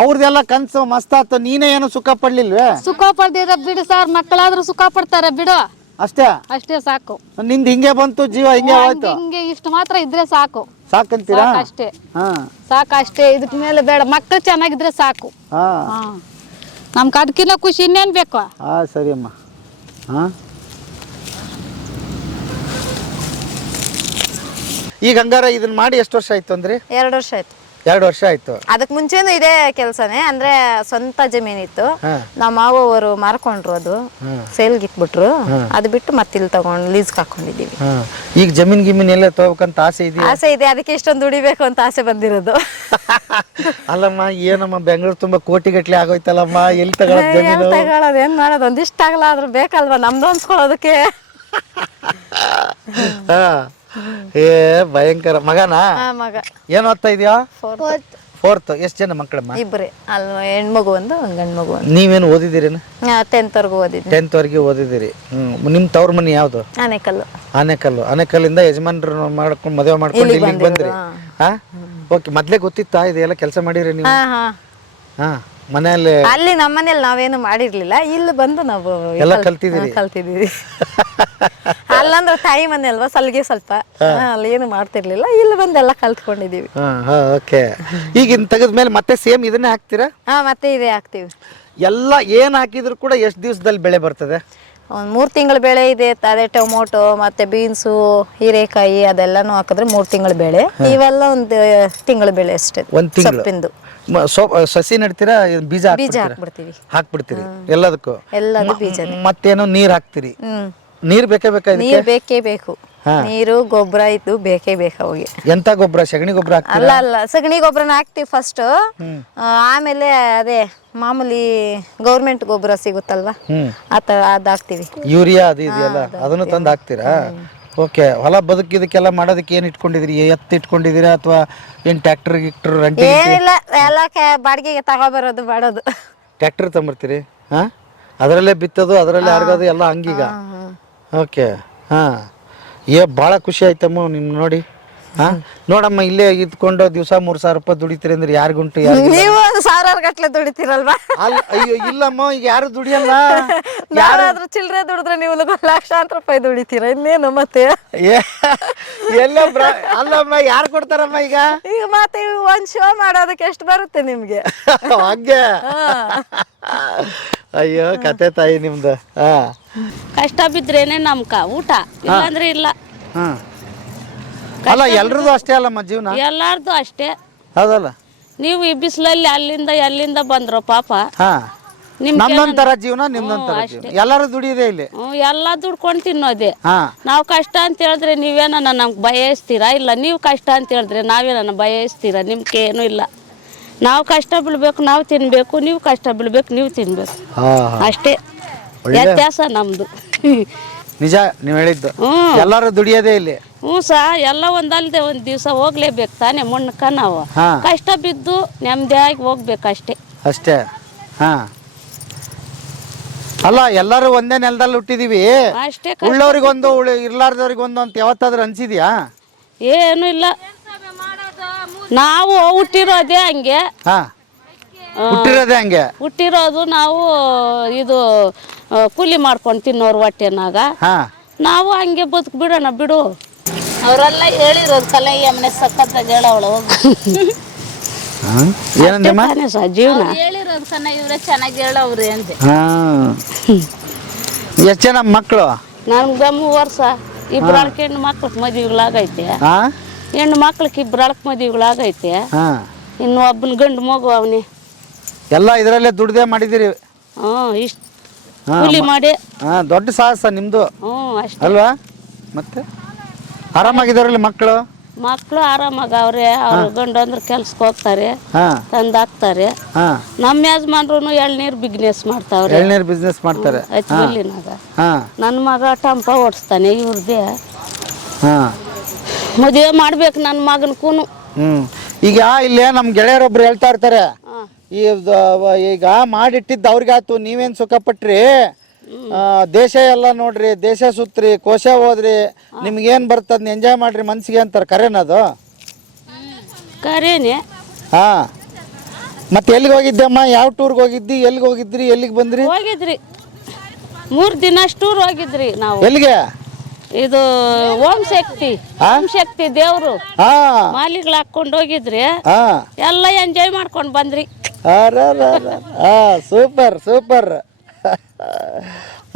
ಅವ್ರದೆಲ್ಲ ಕನ್ಸು ಮಸ್ತ್ ಆತು ನೀನೇ ಏನು ಸುಖ ಪಡ್ಲಿಲ್ವೇ? ಸುಖ ಪಡ್ದಿರ ಬಿಡು ಸರ್ ಮಕ್ಕಳಾದ್ರೂ ಸುಖ ಪಡ್ತಾರೆ ಬಿಡು. ಅಷ್ಟೇ? ಅಷ್ಟೇ ಸಾಕು. ನಿಂದ್ ಹಿಂಗೆ ಬಂತು ಜೀವ ಹಿಂಗೆ ಹಂಗೆ ಹೋಯ್ತು? ಹಿಂಗೆ ಇಷ್ಟು ಮಾತ್ರ ಇದ್ರೆ ಸಾಕು. ಸಾಕಂತೀರಾ? ಅಷ್ಟೇ ಹಾ. ಸಾಕಷ್ಟೇ. ಇದಕ್ ಮೇಲೆ ಬೇಡ. ಮಕ್ಕಳು ಚೆನ್ನಾಗಿದ್ರೆ ಸಾಕು. ನಮ್ಗೆ ಅದಕ್ಕಿಂತ ಖುಷಿ ಇನ್ನೇನ್ ಬೇಕು? ಹಾ ಸರಿ ಅಮ್ಮ ಹಾ? ಈಗ ಹಂಗಾರ ಇದನ್ನ ಮಾಡಿ ಎಷ್ಟು ವರ್ಷ ಆಯ್ತು ಅಂದ್ರೆ? ಎರಡು ವರ್ಷ ಆಯ್ತು. ಎರಡು ವರ್ಷ ಆಯ್ತು. ಅದಕ್ ಮುಂಚೆನೂ ಇದೇ ಕೆಲಸನೇ ಅಂದ್ರೆ ಸ್ವಂತ ಜಮೀನಿತ್ತು. ನಮ್ಮ ಮಾವವರು ಮಾರ್ಕೊಂಡ್ರು ಅದು. ಸೇಲ್ಗೆ ಇಟ್ಬಿಟ್ರು. ಅದು ಬಿಟ್ಟು ಮತ್ತೆ ಇಲ್ಲಿ ತಗೊಂಡು ಲೀಸ್ ಹಾಕೊಂಡಿದೀವಿ ಈಗ ಜಮೀನ್ ಗಿಮೀನ್ ಎಲ್ಲ ತಗೋಬೇಕಂತ ಆಸೆ ಇದೆ ಆಸೆ ಇದೆ ಅದಕ್ಕೆ ಇಷ್ಟೊಂದು ದುಡಿಬೇಕು ಅಂತ ಆಸೆ ಬಂದಿರೋದು. ಅಲ್ಲಮ್ಮ ಏನಮ್ಮ ಬೆಂಗಳೂರು ತುಂಬಾ ಕೋಟಿ ಗಟ್ಲೆ ಆಗೋಯ್ತಲ್ಲಮ್ಮ ಎಲ್ಲಿ ತಗೊಳ್ಳೋದು ಜಮೀನು? ತಗೊಳ್ಳೋದು ಏನ್ ಮಾಡೋದು? ಒಂದಿಷ್ಟ ಆಗಲ್ಲ ಆದ್ರೂ ಬೇಕಲ್ವಾ ನಮ್ದು ಅನ್ಸ್ಕೊಳ್ಳೋದಕ್ಕೆ? ಹಾ. ಏ ಭಯಂಕರ. ಮಗನಾ? ಹಾ ಮಗ. ಏನ್ ಓದ್ತಾ ಇದೀಯಾ? ಫೋರ್ತ್ ಎಷ್ಟು ಜನ ಮಕ್ಕಳಮ್ಮ ಇಬ್ರೆ. ಅಲ್ಲಿ ಹೆಣ್ಮಗು ಒಂದು ಒಂದ್ ಗಂಡ್ ಮಗು ಒಂದು. ನೀವೇನು ಓದಿದ್ದೀರೇನು? ಟೆಂತ್ ವರ್ಗು ಓದಿದ್ವಿ ಟೆಂತ್ ವರೆಗೆ ಓದಿದ್ದೀರಿ. ಹ್ಮ್. ನಿಮ್ ತವ್ರ ಮನೆ ಯಾವ್ದು? ಆನೆಕಲ್ಲು. ಆನೆಕಲ್ಲು. ಆನೆಕಲ್ಲಿಂದ ಯಜಮಾನ್ರು ಮಾಡ್ಕೊಂಡು ಮದುವೆ ಮಾಡ್ಕೊಂಡು ಇಲ್ಲಿಗೆ ಬಂದ್ರಿ. ಹಾ. ಓಕೆ ಮೊದ್ಲೇ ಗೊತ್ತಿತ್ತಾ ಇದೆಲ್ಲ ಕೆಲಸ ಮಾಡಿರಿ ನೀವು? ಹಾ ಹಾ. ಹಾ. ಮನೆಯಲ್ಲಿ ಅಲ್ಲಿ ನಮ್ಮನೇಲಿ ನಾವೇನು ಮಾಡಿರ್ಲಿಲ್ಲ. ಇಲ್ಲಿ ಬಂದು ನಾವು ಎಲ್ಲ ಕಲ್- ಕಲ್ತಿದ್ದೀರಿ? ಕಲ್ತಿದ್ದೀವಿ ಅಲ್ಲಂದ್ರೆ ತಾಯಿ ಮನೆ ಅಲ್ವಾ? ಸಲ್ಗೆ ಸ್ವಲ್ಪ. ಅಲ್ಲಿ ಏನು ಮಾಡ್ತಿರ್ಲಿಲ್ಲ. ಇಲ್ಲಿ ಬಂದೆಲ್ಲ ಕಲ್ತ್ಕೊಂಡಿದೀವಿ ಹಾ ಹಾ ಓಕೆ. ಈಗ ಇನ್ ತೆಗೆದ್ಮೇಲೆ ಮತ್ತೆ ಸೇಮ್ ಇದನ್ನೇ ಹಾಕ್ತೀರಾ? ಹಾ ಮತ್ತೆ ಇದೇ ಹಾಕ್ತಿವಿ. ಎಲ್ಲ ಏನ್ ಹಾಕಿದ್ರು ಕೂಡ ಎಷ್ಟು ದಿವಸದಲ್ಲಿ ಬೆಳೆ ಬರ್ತದೆ? ಒಂದು ಮೂರ್ ತಿಂಗಳ ಬೆಳೆ ಇದೆ. ಅದೇ ಟೊಮೊಟೊ ಮತ್ತೆ ಬೀನ್ಸು ಹೀರೆಕಾಯಿ ಅದೆಲ್ಲಾನು ಹಾಕಿದ್ರೆ ಮೂರ್ ತಿಂಗಳ ಬೆಳೆ. ಇವೆಲ್ಲ ಒಂದು ತಿಂಗಳ ಬೆಳೆ ಅಷ್ಟೇ. ಒಂದು ಸೊಪ್ಪಿಂದು. ಮ- ಸೊ- ಸಸಿ ನೆಡ್ತೀರಾ? ಬೀಜ ಬೀಜ ಹಾಕ್ಬಿಡ್ತೀರಾ? ಹಾಕ್ಬಿಡ್ತೀವಿ. ಹಾಕ್ಬಿಡ್ತೀರಿ. ಎಲ್ಲದಕ್ಕೂ? ಎಲ್ಲದು ಬೀಜ ಮತ್ತೇನೋ ನೀರ್ ಹಾಕ್ತೀರಿ? ಹ್ಮ್. ನೀರ್ ಬೇಕೇ ಬೇಕಾ ಇದಕ್ಕೆ? ನೀರ್ ಬೇಕೇ ಬೇಕು. ನೀರು ಗೊಬ್ಬರ ಇದ್ದು ಬೇಕೇ ಬೇಕು ಅವಿಗೆ. ಎಂತ ಗೊಬ್ಬರ? ಸಗಣಿ ಗೊಬ್ಬರ ಹಾಕ್ತೀರಾ? ಅಲ್ಲ ಅಲ್ಲ. ಸಗಣಿ ಗೊಬ್ಬರನ ಹಾಕ್ತಿವಿ ಫಸ್ಟ್ ಆಮೇಲೆ ಅದೇ ಮಾಮೂಲಿ ಗೌರ್ಮೆಂಟ್ ಗೊಬ್ಬರ ಸಿಗುತ್ತಲ್ವಾ? ಹ್ಮ್. ಆತ ಅದ್ ಹಾಕ್ತಿವಿ. ಯೂರಿಯಾ ಅದು ಇದೆಯಲ್ಲ? ಅದನ್ನು ತಂದು ಹಾಕ್ತೀರಾ? ಓಕೆ ಹೊಲ ಬದುಕಿದಕ್ಕೆಲ್ಲ ಮಾಡೋದಕ್ಕೆ ಏನ್ ಇಟ್ಕೊಂಡಿದ್ರಿ? ಎತ್ತು ಇಟ್ಕೊಂಡಿದ್ದೀರಾ ಅಥವಾ ಏನ್ ಟ್ರ್ಯಾಕ್ಟರ್ ಗಿಕ್ಟರ್ ರಂಟಿ ಏನಿಲ್ಲ ಎಲ್ಲ ಕೆ- ಬಾಡಿಗೆಗೆ ತಗೊಬರೋದು ಮಾಡೋದು. ಟ್ರ್ಯಾಕ್ಟರ್ ತಂಬರ್ತೀರಿ ಹಾ? ಅದರಲ್ಲೇ ಬಿತ್ತೋದು ಅದರಲ್ಲೇ ಅರ್ಗೋದು ಎಲ್ಲ ಹಂಗೀಗ? ಓಕೆ ಹಾ. ಏ ಭಾಳ ಖುಷಿ ಆಯ್ತಮ್ಮ ನಿಮ್ ನೋಡಿ. ಹಾ? ನೋಡಮ್ಮ ಇಲ್ಲೇ ಇದ್ಕೊಂಡು ದಿವಸ ಮೂರ್ ಸಾವಿರ ರೂಪಾಯಿ ದುಡಿತೀರಿ ಅಂದ್ರೆ ಯಾರಿಗುಂಟು ನೀವು ನೀವು ಸಾವಿರಾರು ಗಟ್ಲೆ ದುಡಿತೀರಲ್ವಾ? ಅಲ್ಲ ಅಯ್ಯೋ ಇಲ್ಲಮ್ಮ ಈಗ ಯಾರು ದುಡಿಯಲ್ಲ? ಯಾರಾದ್ರೂ ಚಿಲ್ಲರೆ ದುಡಿದ್ರೆ ನೀವು ಲಕ್ಷಾಂತರ ರೂಪಾಯಿ ದುಡಿತೀರ? ಇನ್ನೇನು ಮತ್ತೆ? ಎಲ್ಲ ಅಲ್ಲಮ್ಮ ಯಾರು ಕೊಡ್ತಾರಮ್ಮ ಈಗ? ಈಗ ಮತ್ತೆ ಒಂದ್ ಶೋ ಮಾಡೋದಕ್ಕೆ ಎಷ್ಟು ಬರುತ್ತೆ ನಿಮ್ಗೆ? ಹಂಗೆ? ಅಯ್ಯೋ ಕತೆ ತಾಯಿ ನಿಮ್ದು ಹಾ. ಕಷ್ಟ ಬಿದ್ರೇನೆ ನಮ್ಕ ಊಟ. ಇಲ್ಲಾಂದ್ರೆ ಇಲ್ಲ. ಹಾ. ಅಲ್ಲ ಎಲ್ರದ್ದು ಅಷ್ಟೇ ಅಲ್ಲಮ್ಮ ಜೀವನ? ಎಲ್ಲಾರ್ದು ಅಷ್ಟೇ. ಹೌದಲ್ಲ? ನೀವು ಈ ಬಿಸಿಲಲ್ಲಿ ಅಲ್ಲಿಂದ ಎಲ್ಲಿಂದ ಬಂದ್ರು ಪಾಪ ಹಾ. ನಿಮ್ ನಮ್ದೊಂಥರ ಜೀವನ ನಿಮ್ದೊಂಥರ ಜೀವನ. ಎಲ್ಲರೂ ದುಡಿಯೋದೇ ಇಲ್ಲಿ? ಹ್ಮ್, ಎಲ್ಲ ದುಡ್ಕೊಂಡು ತಿನ್ನೋದೆ. ಹಾ. ನಾವು ಕಷ್ಟ ಅಂತ ಹೇಳಿದ್ರೆ ನೀವೇನ ನಮ್ಗೆ ಬಯಸ್ತೀರಾ? ಇಲ್ಲ ನೀವು ಕಷ್ಟ ಅಂತ ಹೇಳಿದ್ರೆ ನಾವೇನ ಬಯಸ್ತೀರಾ? ನಿಮ್ಗೆ ಏನೂ ಇಲ್ಲ. ನಾವು ಕಷ್ಟ ಬೀಳ್ಬೇಕು ನಾವು ತಿನ್ಬೇಕು ನೀವು ಕಷ್ಟ ಬೀಳ್ಬೇಕು ನೀವು ತಿನ್ಬೇಕು. ಹಾ ಅಷ್ಟೇ. ವ್ಯತ್ಯಾಸ ನಮ್ದು. ನಿಜ ನೀವು ಹೇಳಿದ್ದು. ಹ್ಮ್. ಎಲ್ಲರೂ ದುಡಿಯೋದೇ ಇಲ್ಲಿ. ಹ್ಞೂ ಸಹ ಎಲ್ಲ ಒಂದಲ್ದೆ ಒಂದು ದಿವಸ ಹೋಗ್ಲೇಬೇಕು ತಾನೇ ಮುಣ್ಣಕ್ಕ ನಾವು. ಹಾ. ಕಷ್ಟ ಬಿದ್ದು ನೆಮ್ಮದಿಯಾಗಿ ಹೋಗ್ಬೇಕು ಅಷ್ಟೇ. ಅಷ್ಟೇ ಹಾ. ಅಲ್ಲ ಎಲ್ಲರೂ ಒಂದೇ ನೆಲದಲ್ಲಿ ಹುಟ್ಟಿದೀವಿ. ಅಷ್ಟೇ ಉಳ್ಳವ್ರಿಗೊಂದು ಉಳಿ ಇರ್ಲಾರ್ದವ್ರಿಗೊಂದು ಅಂತ ಯಾವತ್ತಾದ್ರೂ ಅನ್ಸಿದ್ಯಾ? ಏನು ಇಲ್ಲ. ನಾವು ಹುಟ್ಟಿರೋದೇ ಹಂಗೆ. ಹಾ. ಹುಟ್ಟಿರೋದೇ ಹಂಗೆ. ಹುಟ್ಟಿರೋದು ನಾವು ಇದು ಆ, ಕೂಲಿ ಮಾಡ್ಕೊಂಡು ತಿನ್ನೋರು ಹೊಟ್ಟೆನಾಗ. ಹಾ. ನಾವು ಹಂಗೆ ಬದುಕು ಬಿಡೋಣ ಬಿಡು. ಅವರೆಲ್ಲ ಹೇಳಿರೋದು ಕಲೆ ಯಮನೆ ಸಖತ್ತಾಗಿ ಹೇಳವಳು ಏನಂದಮ್ಮ ಜೀವನ. ಹೇಳಿರೋದು ಕನ್ನ ಇವ್ರೆ ಚೆನ್ನಾಗಿ ಹೇಳವ್ರಿ ಅಂತೆ ಹಾ. ಎಷ್ಟು ಜನ ಮಕ್ಕಳು ನನ್ಗೆ ಮೂರು ವರ್ಷ. ಇಬ್ರು ಅಳ್ಕೆ ಹೆಣ್ಣು ಮಕ್ಳಕ್ಕೆ ಮದುವೆಗಳಾಗೈತೆ ಹಾ? ಹೆಣ್ಣು ಮಕ್ಳಿಗೆ ಇಬ್ರು ಅಳ್ಕ ಮದುವೆಗಳಾಗೈತೆ ಹಾ. ಇನ್ನು ಒಬ್ಬನ ಗಂಡು ಮಗು ಅವನಿ. ಎಲ್ಲ ಇದರಲ್ಲೇ ದುಡ್ದೇ ಮಾಡಿದಿರಿ ಹ್ಞೂ ಇಷ್ಟು ಕೂಲಿ ಮಾಡಿ. ಹಾ ದೊಡ್ಡ ಸಾಹಸ ನಿಮ್ದು. ಹ್ಞೂ ಅಷ್ಟೇ. ಅಲ್ವಾ? ಮತ್ತೆ? ಆರಾಮಾಗಿದಾರಲ್ಲಿ ಮಕ್ಕಳು? ಮಕ್ಕಳು ಆರಾಮಾಗ ಅವ್ರೆ ಅವ್ರ ಗಂಡು ಅಂದ್ರೆ ಕೆಲ್ಸಕ್ಕೆ ಹೋಗ್ತಾರೆ. ಹಾ. ತಂದು ಹಾಕ್ತಾರೆ. ಹಾ. ನಮ್ಮ ಯಜಮಾನ್ರು ಎಳ್ನೀರ್ ಬಿಸ್ನೆಸ್ ಮಾಡ್ತಾವ್ರೆ. ಎಳ್ನೀರ್ ಬಿಸ್ನೆಸ್ ಮಾಡ್ತಾರೆ. ಹಾ. ನನ್ನ ಮಗ ಟಂಪ ಓಡಿಸ್ತಾನೆ ಇವ್ರದ್ದೇ ಹಾ. ಮದುವೆ ಮಾಡ್ಬೇಕು ನನ್ನ ಮಗನ್ಕೂನು. ಹ್ಮ್. ಈಗ ಇಲ್ಲೇ ನಮ್ ಗೆಳೆಯರೊಬ್ರು ಹೇಳ್ತಾ ಇರ್ತಾರೆ. ಈ ದ- ಈಗ ಮಾಡಿಟ್ಟಿದ್ದು ಅವ್ರಿಗಾತು ನೀವೇನ್ ಸುಖ ಪಟ್ರಿ? ಆ, ದೇಶ ಎಲ್ಲ ನೋಡ್ರಿ ದೇಶ ಸುತ್ರಿ ಕೋಶ ಹೋದ್ರಿ ನಿಮ್ಗೇನ್ ಬರ್ತದ ಎಂಜಾಯ್ ಮಾಡ್ರಿ ಮನ್ಸಿಗೆ ಅಂತಾರೆ. ಕರೆನದು ಕರೇನೆ. ಹಾ. ಮತ್ತೆ ಎಲ್ಲಿಗೆ ಹೋಗಿದ್ದಮ್ಮ ಯಾವ ಟೂರ್ಗೆ ಹೋಗಿದ್ದಿ? ಎಲ್ಲಿಗೆ ಹೋಗಿದ್ರಿ? ಎಲ್ಲಿಗೆ ಬಂದ್ರಿ? ಹೋಗಿದ್ರಿ. ಮೂರು ದಿನ ಟೂರ್ ಹೋಗಿದ್ರಿ ನಾವು. ಎಲ್ಲಿಗೆ? ಇದು ಓಂ ಶಕ್ತಿ ಓಂ ಶಕ್ತಿ ದೇವ್ರು. ಹಾ ಮಾಲಿಗಳು ಹಾಕೊಂಡು ಹೋಗಿದ್ರಿ. ಹಾ ಎಲ್ಲ ಎಂಜಾಯ್ ಮಾಡ್ಕೊಂಡು ಬಂದ್ರಿ. Super super.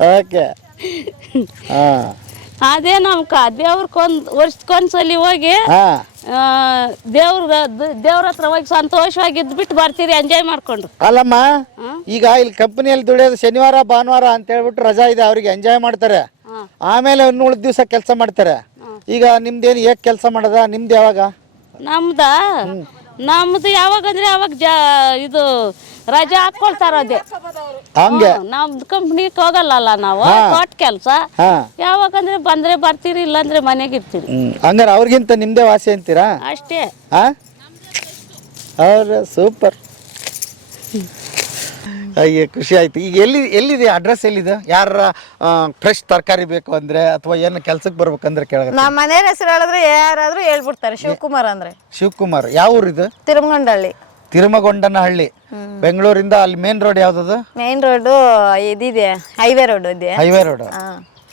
ಓಕೆ. ಹಾ. ಅದೇ ನಮ್ಕ ದೇವ್ರಕ್ಕೊಂದ್ ವರ್ಷಕ್ಕೊಂದ್ಸಲಿ ಹೋಗಿ ಹಾ. ದೇವ್ರ ದೇವ್ರ ಹತ್ರ ಹೋಗಿ ಸಂತೋಷವಾಗಿ ಇದ್ ಬಿಟ್ಟು ಬರ್ತೀರಿ ಎಂಜಾಯ್ ಮಾಡ್ಕೊಂಡು ಅಲ್ಲಮ್ಮ ಈಗ ಇಲ್ಲಿ ಕಂಪನಿಯಲ್ಲಿ ದುಡಿಯೋದು ಶನಿವಾರ ಭಾನುವಾರ ಅಂತ ಹೇಳ್ಬಿಟ್ಟು ರಜಾ ಇದೆ ಅವ್ರಿಗೆ ಎಂಜಾಯ್ ಮಾಡ್ತಾರೆ. ಆಮೇಲೆ ಇನ್ನು ಉಳಿದ ದಿವಸ ಕೆಲಸ ಮಾಡ್ತಾರೆ. ಈಗ ನಿಮ್ದೇನು ಹೇಗೆ ಕೆಲಸ ಮಾಡದ ನಿಮ್ದು ಯಾವಾಗ? ನಮ್ದ? ನಮ್ದು ಯಾವಾಗ ಅಂದ್ರೆ ಅವಾಗ ಜಾ ಇದು ರಜಾ ಹಾಕೊಳ್ತಾರದೆ ಅದೇ. ಹಂಗೆ. ಹ್ಮ್, ನಮ್ದು ಕಂಪ್ನಿಗೆ ಹೋಗಲ್ಲಲ್ಲ ನಾವು ತೋಟ ಕೆಲಸ. ಹಾ. ಯಾವಾಗಂದ್ರೆ ಬಂದ್ರೆ ಬರ್ತೀರಿ ಇಲ್ಲಾಂದ್ರೆ ಮನೆಗೆ ಇರ್ತೀರಿ. ಹಂಗಾರೆ ಅವ್ರಿಗಿಂತ ನಿಮ್ದೇ ವಾಸಿ ಅಂತೀರಾ? ಅಷ್ಟೇ. ಹಾ ಅವ್ರ ಸೂಪರ್. ಅಯ್ಯೋ ಖುಷಿ ಆಯ್ತು. ಈಗ ಎಲ್ಲಿ ಎಲ್ಲಿದೆ ಅಡ್ರೆಸ್ ಎಲ್ಲಿದೆ? ಯಾರ ಫ್ರೆಶ್ ತರಕಾರಿ ಬೇಕು ಅಂದ್ರೆ ಅಥವಾ ಏನು ಕೆಲ್ಸಕ್ಕೆ ಬರ್ಬೇಕಂದ್ರೆ ಕೇಳ ನಮ್ಮ ಮನೆಯವ್ರ ಹೆಸರು ಹೇಳಿದ್ರೆ ಯಾರಾದ್ರೂ ಹೇಳ್ಬಿಡ್ತಾರೆ ಶಿವಕುಮಾರ್ ಅಂದ್ರೆ. ಶಿವಕುಮಾರ್. ಯಾವ ಊರಿದು ತಿರುಮಗೊಂಡಳ್ಳಿ ತಿರುಮಗೊಂಡನಹಳ್ಳಿ. ಬೆಂಗಳೂರಿಂದ ಅಲ್ಲಿ ಮೇನ್ ರೋಡ್ ಯಾವ್ದದು? ಮೇನ್ ರೋಡ್ ಇದಿದೆ ಹೈವೇ ರೋಡ್ ಇದೆ. Highway road.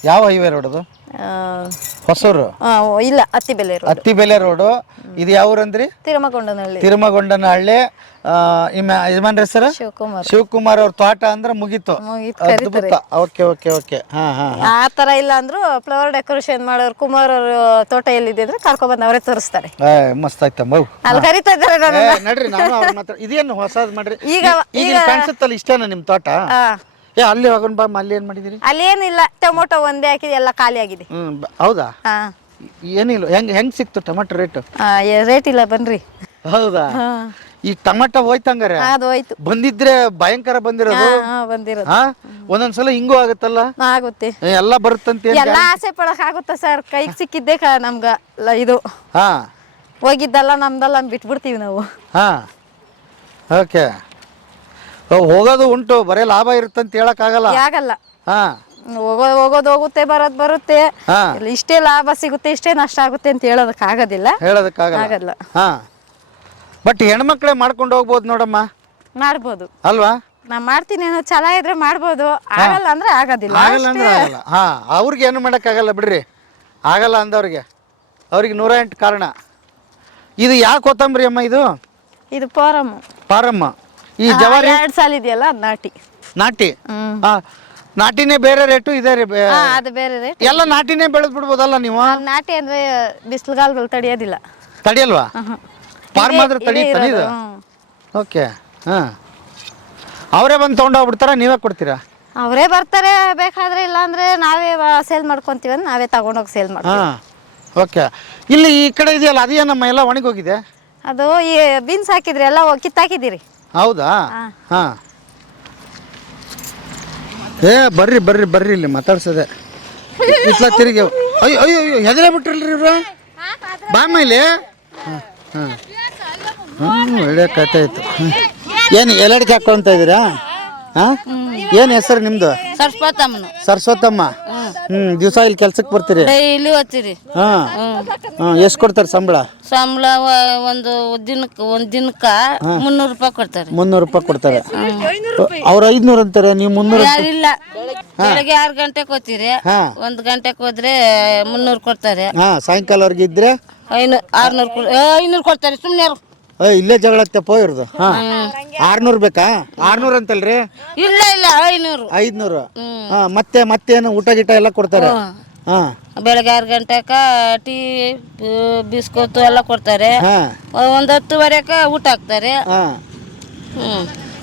ಯಾವ ಹೈವೇ ರೋಡ್ ಅದು? ಹೊಸೂರು? ಇಲ್ಲ ಅತ್ತಿಬೆಲೆ ಅತ್ತಿಬೆಲೆ ರೋಡು. ಇದು ಯಾವ ಊರಂದ್ರಿ ತಿರುಮಗೊಂಡನಹಳ್ಳಿ. ತಿರುಮಗೊಂಡನಹಳ್ಳಿ. ಯಜಮಾನ್ರ ಹೆಸರು? ಶಿವಕುಮಾರ್. ಶಿವಕುಮಾರ್ ಅವ್ರ ತೋಟ ಅಂದ್ರೆ ಮುಗೀತು. ಅದ್ಭುತ. Okay okay okay. ಹಾ ಹಾ ಆ ತರ ಇಲ್ಲ ಅಂದ್ರು ಫ್ಲವರ್ ಡೆಕೋರೇಷನ್ ಮಾಡೋರು ಕುಮಾರ್ ಅವರು ತೋಟ ಎಲ್ಲಿದೆ ಅಂದ್ರೆ ಕರ್ಕೊಂಡ್ಬಂದು ಅವರೇ ತೋರಿಸ್ತಾರೆ. ಮಸ್ತ್ ಆಯ್ತಮ್ಮ. ಅಲ್ಲಿ ಕರಿತಾ ಇದ್ದಾರೆ ನಡ್ರಿ ನಾನು ಅವ್ರ ಮಾತ್ರ ಇದೇನು ಹೊಸದ್ ಮಾಡ್ರಿ? ಈಗ- ಈಗ ಕಾಣಿಸುತ್ತಲ್ಲ ಇಷ್ಟೇನ ನಿಮ್ ತೋಟ. ಏ ಅಲ್ಲಿ ಹೋಗೋಣ ಬಾ ಅಲ್ಲಿ ಏನ್ ಮಾಡಿದಿರಿ? ಅಲ್ಲಿ ಏನಿಲ್ಲ ಟೊಮೊಟೊ ಒಂದೇ ಹಾಕಿದೆ ಎಲ್ಲ ಖಾಲಿ ಆಗಿದೆ. ಹ್ಮ್ ಬ- ಹೌದಾ? ಹಾ. ಏನಿಲ್ಲ ಹೆಂಗ್ ಹೆಂಗ್ ಸಿಕ್ತು ಟೊಮೆಟೊ ರೇಟ್? ರೇಟ್ ಇಲ್ಲ ಬನ್ರಿ. ಹೌದಾ? ಈ ಟೊಮೆಟೊ ಹೋಯ್ತಂಗಾರೆ? ಅದು ಹೋಯ್ತು. ಬಂದಿದ್ರೆ ಭಯಂಕರ ಬಂದಿರೋದು? ಹಾ ಹಾ ಬಂದಿರೋದು. ಹಾ? ಒಂದೊಂದ್ಸಲ ಹಿಂಗೂ ಆಗುತ್ತಲ್ಲ? ಆಗುತ್ತೆ. ಏ, ಎಲ್ಲ ಬರುತ್ತಂತೆ ಎಲ್ಲ ಆಸೆ ಪಡಕ್ ಆಗುತ್ತ ಸರ್? ಕೈಗೆ ಸಿಕ್ಕಿದ್ದೆ ಕ ನಮ್ಗ ಲ- ಇದು. ಹಾ. ಹೋಗಿದ್ದಲ್ಲ ನಮ್ದಲ್ಲ ಬಿಟ್ಬಿಡ್ತೀವಿ ನಾವು. ಹಾ. ಓಕೆ. ಹೋಗೋದು ಉಂಟು ಬರೇ ಲಾಭ ಇರುತ್ತಂತ ಹೇಳಕ್ ಆಗಲ್ಲ ಹಾ. ಹೋಗೋ ಹೋಗೋದು ಹೋಗುತ್ತೆ ಬರೋದ್ ಬರುತ್ತೆ. ಹಾ. ಇಲ್ಲಿ ಇಷ್ಟೇ ಲಾಭ ಸಿಗುತ್ತೆ ಇಷ್ಟೇ ನಷ್ಟ ಆಗುತ್ತೆ ಅಂತ ಹೇಳೋದಕ್ಕೆ ಆಗೋದಿಲ್ಲ ಹೇಳೋದಕ್ಕಾಗಲ್ಲ. ಆಗಲ್ಲ. ಹಾ. ಬಟ್ ಹೆಣ್ಮಕ್ಳೆ ಮಾಡ್ಕೊಂಡು ಹೋಗ್ಬೋದು ನೋಡಮ್ಮ. ಮಾಡ್ಬೋದು. ಅಲ್ವಾ? ನಾ ಮಾಡ್ತೀನಿ ಏನೋ ಛಲ ಇದ್ರೆ ಮಾಡ್ಬೋದು. ಆಗಲ್ಲ ಅಂದ್ರೆ ಆಗೋದಿಲ್ಲ. ಆಗಲ್ಲ ಅಂದ್ರೆ ಆಗಲ್ಲ. ಹಾ ಅವ್ರಿಗೆ ಏನು ಮಾಡೋಕ್ಕಾಗಲ್ಲ ಬಿಡ್ರಿ. ಆಗಲ್ಲ ಅಂದವ್ರಿಗೆ. ಅವ್ರಿಗೆ ನೂರ ಎಂಟು ಕಾರಣ. ಇದು ಯಾವ ಕೊತ್ತಂಬರಿ ಅಮ್ಮ ಇದು? ಇದು ಪಾರಮ್ಮ ಪಾರಮ್ಮ ಈ ಜವಾರಿ ಎರಡ್ ಸಾಲ ಇದೆಯಲ್ಲ ಅದ್ ನಾಟಿ. ನಾಟಿ? ಹಾ ನಾಟಿನೇ ಬೇರೆ ರೇಟು ಇದೆ ರೀ ಬೇ- ಹಾ ಅದು ಬೇರೆ ರೇಟ್. ಎಲ್ಲ ನಾಟಿನೇ ಬೆಳೆದ್ ಬಿಡ್ಬೋದಲ್ಲ ನೀವು? ನಾಟಿ ಅಂದ್ರೆ ಬಿಸಿಲುಗಾಲದಲ್ಲಿ ತಡೆಯೋದಿಲ್ಲ. ತಡಿಯಲ್ವಾ? ಫಾರ್ಮ್ ಆದ್ರೆ ಇರೋದು, ಹ್ಮ್. ಓಕೆ ಹಾಂ. ಅವರೇ ಬಂದು ತೊಗೊಂಡೋಗ್ಬಿಡ್ತಾರ ನೀವೇ ಕೊಡ್ತೀರಾ? ಅವರೇ ಬರ್ತಾರೆ ಬೇಕಾದ್ರೆ ಇಲ್ಲಾಂದ್ರೆ ನಾವೇ ಸೇಲ್ ಮಾಡ್ಕೊಂತೀವಿ ಅಂದ್ರೆ ನಾವೇ ತಗೊಂಡೋಗಿ ಸೇಲ್ ಮಾಡ್ತೀವಿ. ಹಾಂ ಓಕೆ. ಇಲ್ಲಿ ಈ ಕಡೆ ಇದೆಯಲ್ಲ ಅದೇನಮ್ಮ ಎಲ್ಲ ಒಣಗೋಗಿದೆ? ಅದು ಈ ಬೀನ್ಸ್ ಹಾಕಿದ್ರಿ ಎಲ್ಲ ಕಿತ್ತಾಕಿದ್ದೀರಿ. ಹೌದಾ? ಹಾಂ. ಏ ಬರ್ರಿ ಬರ್ರಿ ಬರ್ರಿ ಇಲ್ಲಿ ಮಾತಾಡ್ಸದೆ. ಇತ್ಲ ತಿರುಗಿ. ಅಯ್ಯೋ ಅಯ್ಯೋ ಅಯ್ಯೋ ಹೆದರೇ ಬಿಟ್ರಲ್ರಿ ಇವ್ರ? ಬಾ ಮೇಲೆ ಹಾಂ ಹಾಂ. ಒಳ್ಳೆ ಕತೆ ಆಯ್ತು. ಏನು ಎಲ್ಲಡಿಕೆ ಹಾಕ್ಕೊತ ಇದ್ದೀರಾ? ಹಾಂ ಏನು ಹೆಸರು ನಿಮ್ದು? ಸರ್ಸ್ಪತಮ್ಮನ ಸರಸ್ವತಮ್ಮ. ಹ್ಮ್ ದಿವಸ ಇಲ್ಲಿ ಕೆಲ್ಸಕ್ಕೆ ಬರ್ತೀರಿ? ಡೈಲಿ ಓದ್ತೀರಿ. ಹಾ. ಹಾಂ ಎಷ್ಟು ಕೊಡ್ತಾರೆ ಸಂಬಳ? ಸಂಬಳ ಒಂದು ದಿನಕ್ಕೆ ಒಂದ್ ದಿನಕ್ಕ ಮುನ್ನೂರು ರೂಪಾಯಿ ಕೊಡ್ತಾರೆ. ಮುನ್ನೂರು ರೂಪಾಯಿ ಕೊಡ್ತಾರೆ. ಅವ್ರ ಐದ್ನೂರು ಅಂತಾರೆ ನೀವು ಮುನ್ನೂರು ಇಲ್ಲ ಬೆಳಗ್ಗೆ ಆರು ಗಂಟೆಗೆ ಹೋಗ್ತೀರಿ ಹಾ. ಒಂದು ಗಂಟೆಗೆ ಹೋದ್ರೆ ಮುನ್ನೂರು ಕೊಡ್ತಾರೆ. ಹಾ ಸಾಯಂಕಾಲವರೆಗೆ ಇದ್ರೆ ಐನೂರು ಆರ್ನೂರು ಐನೂರು ಕೊಡ್ತಾರೆ. ಸುಮ್ಮನೆ ಏ, ಇಲ್ಲೇ ಜಗಳತ್ತಪ್ಪ ಇವ್ರದ್ದು ಹಾ. ಆರ್ನೂರು ಬೇಕಾ? ಆರ್ನೂರು ಅಂತಲ್ರಿ? ಇಲ್ಲ ಇಲ್ಲ ಐನೂರು. ಐದ್ನೂರು. ಹಾ ಮತ್ತೆ ಮತ್ತೇನು ಊಟ ಗೀಟ ಎಲ್ಲ ಕೊಡ್ತಾರೆ? ಹಾ. ಬೆಳಗ್ಗೆ ಆರು ಗಂಟೆಕ ಟೀ ಬಿಸ್ಕೊತ್ತು ಎಲ್ಲ ಕೊಡ್ತಾರೆ. ಹಾಂ. ಒಂದು ಹತ್ತುವರೆಗೆ ಊಟ ಹಾಕ್ತಾರೆ. ಹಾಂ.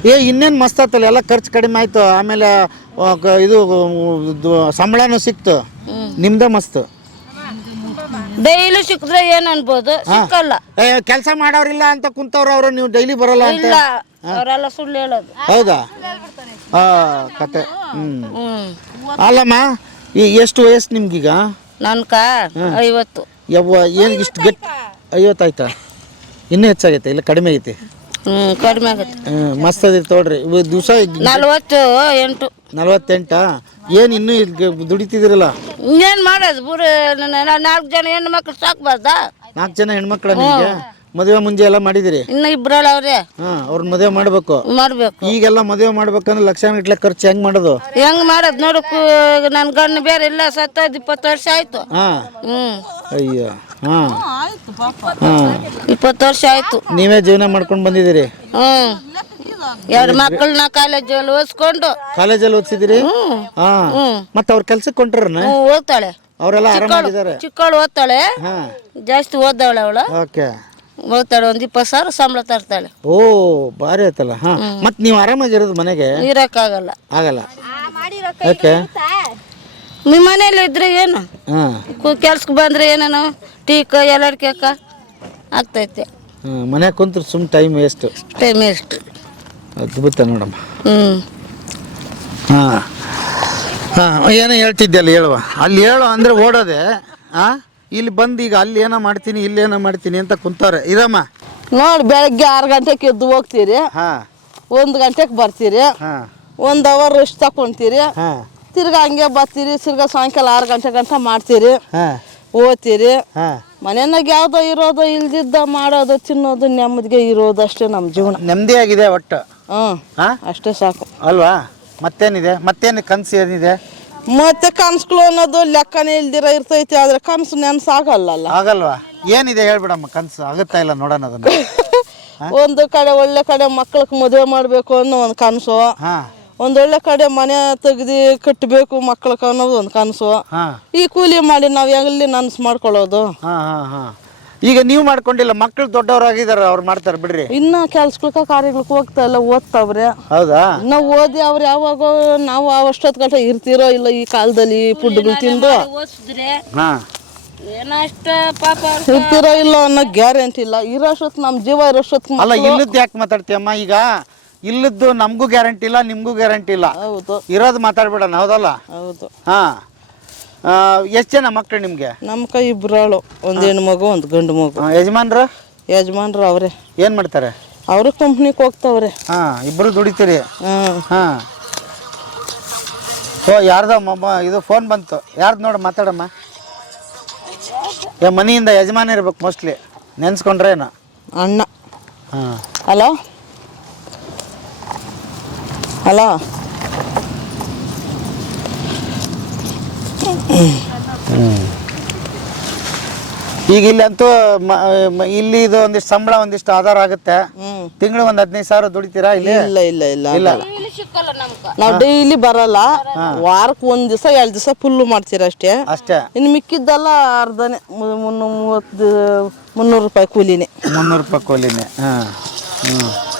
ಏ ಇನ್ನೇನು ಮಸ್ತ್ ಆತಲ್ಲ ಎಲ್ಲ ಖರ್ಚು ಕಡಿಮೆ ಆಯ್ತು. ಆಮೇಲೆ ಆ, ಗ- ಇದು ಸಂಬಳನೂ ಸಿಕ್ತು. ನಿಮ್ದೇ ಮಸ್ತ್. ಡೈಲಿ ಸಿಕ್ಕಿದ್ರೆ ಏನ್ ಅನ್ಬೋದು? ಸಿಕ್ಕಲ್ಲ. ಕೆಲಸ ಮಾಡೋರಿಲ್ಲ ಅಂತ ಕುಂತವ್ರ ಅವರು ನೀವು ಡೈಲಿ ಬರಲ್ಲ ಅಂತ? ಇಲ್ಲ. ಅವರೆಲ್ಲ ಸುಳ್ಳು ಹೇಳೋದು. ಹೌದಾ? ಆ ಕತೆ. ಹ್ಞೂ ಅಲ್ಲಮ್ಮ ಈ ಎಷ್ಟು ವಯಸ್ಸು ನಿಮ್ಗೀಗ? ನನ್ಕ ಐವತ್ತು. ಯವ್ವ ಏನು ಇಷ್ಟು ಗಟ್ಟಿ ಐವತ್ತಾಯ್ತಾ? ಇನ್ನೂ ಹೆಚ್ಚಾಗೈತೆ ಇಲ್ಲ ಕಡಿಮೆ ಐತಿ ಹ್ಮ್ ಕಡಿಮೆ ಆಗತ್ತೆ ಹ್ಮ್, ಮಸ್ತ್ ಅದಿರ್ ತೋಡ್ರಿ. ದಿವಸ ನಲ್ವತ್ತು ಎಂಟು. ನಲ್ವತ್ತೆಂಟಾ? ಏನು ಇನ್ನೂ ಇಲ್ಗೆ ದುಡಿತಿದಿರಲ್ಲ ಇನ್ನೇನು ಮಾಡೋದು? ಬುರು ನಾಲ್ಕು ಜನ ಹೆಣ್ಣು ಮಕ್ಳು ಸಾಕ್ಬಾರ್ದಾ ನಾಲ್ಕು ಜನ ಹೆಣ್ಮಕ್ಳ ನಿಮಗೆ? ಮದುವೆ ಮುಂಜೆ ಎಲ್ಲ ಮಾಡಿದಿರಿ? ಇನ್ನು ಇಬ್ಬರಲ್ಲ ಅವ್ರೆ. ಹಾಂ ಅವ್ರನ್ನ ಮದುವೆ ಮಾಡಬೇಕು. ಮಾಡ್ಬೇಕು. ಈಗೆಲ್ಲ ಮದುವೆ ಮಾಡ್ಬೇಕಂದ್ರೆ ಲಕ್ಷಾನ್ ಇಟ್ಲೆ ಖರ್ಚು ಹೆಂಗ್ ಮಾಡೋದು? ಹೆಂಗ್ ಮಾಡೋದು? ನೋಡು ನನ್ನ ಗಂಡ ಬೇರೆ ಇಲ್ಲ ಸತ್ತ ಇಪ್ಪತ್ತು ವರ್ಷ ಆಯ್ತು. ಹಾಂ. ಹ್ಞೂ ಅಯ್ಯೋ ಹಾಂ. ಹಾಂ ಇಪ್ಪತ್ತು ವರ್ಷ ಆಯ್ತು. ನೀವೇ ಜೀವನ ಮಾಡ್ಕೊಂಡು ಬಂದಿದ್ದೀರಿ? ಹ್ಞೂ ಎರಡು ಮಕ್ಕಳನ್ನ ಕಾಲೇಜಲ್ಲಿ ಓದಿಸ್ಕೊಂಡು. ಕಾಲೇಜಲ್ಲಿ ಓದಿಸಿದಿರಿ ಹಾಂ. ಮತ್ತೆ ಅವ್ರ ಕೆಲ್ಸಕ್ಕೆ ಕೊಂಟ್ರನ್ನ ಹ್ಞೂ ಓದ್ತಾಳೆ. ಅವರೆಲ್ಲ ಆರಾಮಾಗಿದ್ದಾರೆ ಚಿಕ್ಕವಳು ಓದ್ತಾಳೆ. ಹಾಂ. ಜಾಸ್ತಿ ಓದ್ದಾಳೆ ಅವಳು. ಓಕೆ. ಓದ್ತಾಳೆ ಒಂದು ಇಪ್ಪತ್ತು ಸಾವಿರ ಸಂಬಳ ತರ್ತಾಳೆ. ಓ ಭಾರಿ ಆಯ್ತಲ್ಲ ಹಾಂ. ಮತ್ತೆ ನೀವು ಆರಾಮಾಗಿರೋದು ಮನೆಗೆ? ಇರೋಕ್ಕಾಗಲ್ಲ. ಆಗಲ್ಲ. ಓಕೆ. ನಿಮ್ಮ ಮನೇಲಿ ಇದ್ರೆ ಏನು? ಹಾಂ. ಕೆಲ್ಸಕ್ಕೆ ಬಂದ್ರೆ ಏನೇನು? ಟೀಕ ಎಲ್ಲಡ್ಕೇಕ ಆಗ್ತೈತೆ. ಮನೆ ಕುಂತ್ರೆ ಸುಮ್ ಟೈಮ್ ವೇಸ್ಟ್ ಟೈಮ್ ಎಷ್ಟು ಅದ್ಭುತ ನೋಡಮ್ಮ. ಹ್ಞೂ ಹಾಂ. ಹಾಂ ಏನೋ ಹೇಳ್ತಿದ್ದೆಲ್ಲ ಹೇಳುವ? ಅಲ್ಲಿ ಹೇಳು ಅಂದರೆ ಓಡೋದೆ ಹಾಂ ಇಲ್ಲಿ ಬಂದು ಈಗ ಅಲ್ಲಿ ಏನೋ ಮಾಡ್ತೀನಿ ಇಲ್ಲಿ ಏನೋ ಮಾಡ್ತೀನಿ ಅಂತ ಕುಂತಾರೆ ಇದಮ್ಮ ನೋಡಿ ಬೆಳಗ್ಗೆ ಆರು ಗಂಟೆಗೆ ಎದ್ದು ಹೋಗ್ತೀರಿ. ಹಾಂ. ಒಂದು ಗಂಟೆಗೆ ಬರ್ತೀರಿ. ಹಾಂ. ಒಂದು ಅವರ್ ರೆಸ್ಟ್ ತಕೊಂತೀರಿ. ಹಾಂ. ತಿರ್ಗಾ ಹಂಗೆ ಬರ್ತೀರಿ ತಿರ್ಗಾ ಸಾಯಂಕಾಲ ಆರು ಗಂಟೆ ಗಂಟ ಮಾಡ್ತೀರಿ. ಹಾಂ. ಓದ್ತೀರಿ. ಹಾಂ. ಮನೆಯಾಗ ಯಾವುದೋ ಇರೋದು ಇಲ್ದಿದ್ದ ಮಾಡೋದು ತಿನ್ನೋದು ನೆಮ್ಮದಿಗೆ ಇರೋದು ಅಷ್ಟೇ ನಮ್ಮ ಜೀವನ. ನೆಮ್ಮದಿ ಆಗಿದೆ ಒಟ್ಟು. ಹಾಂ? ಅಷ್ಟೇ ಸಾಕು. ಅಲ್ವಾ? ಮತ್ತೇನಿದೆ? ಮತ್ತೇನು ಕನಸು ಏನಿದೆ? ಮತ್ತೆ ಕನಸುಗಳು ಅನ್ನೋದು ಲೆಕ್ಕನೇ ಇಲ್ದಿರ ಇರ್ತೈತಿ ಆದ್ರೆ ಕನಸು ನೆನ್ಸಾಗಲ್ಲ ಆಗಲ್ವಾ? ಏನಿದೆ ಹೇಳ್ಬಿಡಮ್ಮ ಕನಸು? ಆಗುತ್ತಾ ಇಲ್ಲ ನೋಡೋಣ ಅದನ್ನ. ಒಂದು ಕಡೆ ಒಳ್ಳೆ ಕಡೆ ಮಕ್ಳಿಗೆ ಮದುವೆ ಮಾಡಬೇಕು ಅನ್ನೋ ಒಂದು ಕನಸು. ಹಾಂ. ಒಂದೊಳ್ಳೆ ಕಡೆ ಮನೆ ತೆಗ್ದು ಕಟ್ಟಬೇಕು ಮಕ್ಳಿಗೆ ಅನ್ನೋದು ಒಂದು ಕನಸು. ಹಾಂ. ಈ ಕೂಲಿ ಮಾಡಿ ನಾವು ಎಲ್ಲಿ ನನ್ಸು ಮಾಡ್ಕೊಳ್ಳೋದು? ಹಾಂ ಹಾಂ ಹಾಂ. ಈಗ ನೀವು ಮಾಡ್ಕೊಂಡಿಲ್ಲ ಮಕ್ಕಳು ದೊಡ್ಡವರಾಗಿದ್ದಾರೆ ಅವ್ರು ಮಾಡ್ತಾರೆ ಬಿಡ್ರಿ. ಇನ್ನ ಕೆಲ್ಸಕ್ಕೆ ಕಾರ್ಯಗಳಿಗೆ ಹೋಗ್ತಾ ಇಲ್ಲ ಓದ್ತಾವ್ರೆ. ಹೌದಾ? ಇನ್ನ ಓದಿ ಅವ್ರು ಯಾವಾಗ ನಾವು ಅವಷ್ಟೊತ್ತು ಗಂಟೆ ಇರ್ತಿರೋ ಇಲ್ಲ ಈ ಕಾಲದಲ್ಲಿ ಫುಡ್ ತಿಂದು? ಓದಿಸಿದ್ರೆ ಹಾಂ. ಏನೋ ಅಷ್ಟ ಪಾಪ ಅವ್ರ್ ಇರ್ತಿರೋ ಇಲ್ಲ ಅನ್ನೋ ಗ್ಯಾರಂಟಿ ಇಲ್ಲ. ಇರೋಷ್ಟೊತ್ತು ನಮ್ಮ ಜೀವ ಇರೋಷ್ಟೊತ್ತು ಅಲ್ಲ ಇಲ್ಲದ್ದು ಯಾಕೆ ಮಾತಾಡ್ತೀಯಮ್ಮ ಈಗ? ಇಲ್ಲದ್ದು ನಮಗೂ ಗ್ಯಾರಂಟಿ ಇಲ್ಲ ನಿಮಗೂ ಗ್ಯಾರಂಟಿ ಇಲ್ಲ. ಹೌದು. ಇರೋದು ಮಾತಾಡ್ಬೇಡ ಹೌದಲ್ಲ? ಹೌದು. ಹಾಂ. ಎಷ್ಟು ಜನ ಮಕ್ಕಳು ನಿಮಗೆ? ನಮ್ಮ ಕೈ ಇಬ್ರಾಳು. ಒಂದು ಹೆಣ್ಣು ಮಗು ಒಂದು ಗಂಡು ಮಗು. ಯಜಮಾನ್ರು? ಯಜಮಾನ್ರು ಅವರೇ. ಏನು ಮಾಡ್ತಾರೆ? ಅವರು ಕಂಪ್ನಿಗೆ ಹೋಗ್ತಾವ್ರೆ. ಹಾಂ ಇಬ್ಬರು ದುಡಿತೀರಿ? ಹಾಂ. ಹಾಂ. ಓ ಯಾರ್ದೋ ಮೊಮ್ಮ ಇದು ಫೋನ್ ಬಂತು. ಯಾರ್ದು ನೋಡಿ ಮಾತಾಡಮ್ಮ. ಏ ಮನೆಯಿಂದ ಯಜಮಾನ ಇರ್ಬೇಕು ಮೋಸ್ಟ್ಲಿ ನೆನ್ಸ್ಕೊಂಡ್ರೇನು ಅಣ್ಣ. ಹಾಂ. ಹಲೋ ಹಲೋ ಈಗ ಇಲ್ಲಿ ಅಂತೂ ಮ- ಮ- ಇಲ್ಲಿ ಇದು ಒಂದಿಷ್ಟು ಸಂಬಳ ಒಂದಿಷ್ಟು ಆಧಾರ ಆಗುತ್ತೆ. ಹ್ಮ್. ತಿಂಗಳು ಒಂದ್ ಹದಿನೈದು ಸಾವಿರ ದುಡಿತೀರಾ ಇಲ್ಲಿ? ಇಲ್ಲ ಇಲ್ಲ ಇಲ್ಲ ಇಲ್ಲ. ನಾವು ಡೈಲಿ ಬರಲ್ಲ. ವಾರಕ್ಕೆ ಒಂದ್ ದಿವಸ ಎರಡು ದಿವಸ ಫುಲ್ಲು ಮಾಡ್ತೀರ ಅಷ್ಟೇ. ಅಷ್ಟೇ. ಇನ್ನು ಮಿಕ್ಕಿದ್ದಲ್ಲ ಅರ್ಧನೆ ಮು- ಮುನ್ನೂರು ಮೂವತ್ತು ಮುನ್ನೂರು ರೂಪಾಯಿ ಕೂಲಿನೇ. ಮುನ್ನೂರು ರೂಪಾಯಿ ಕೂಲಿನೇ. ಹಾಂ. ಹ್ಞೂ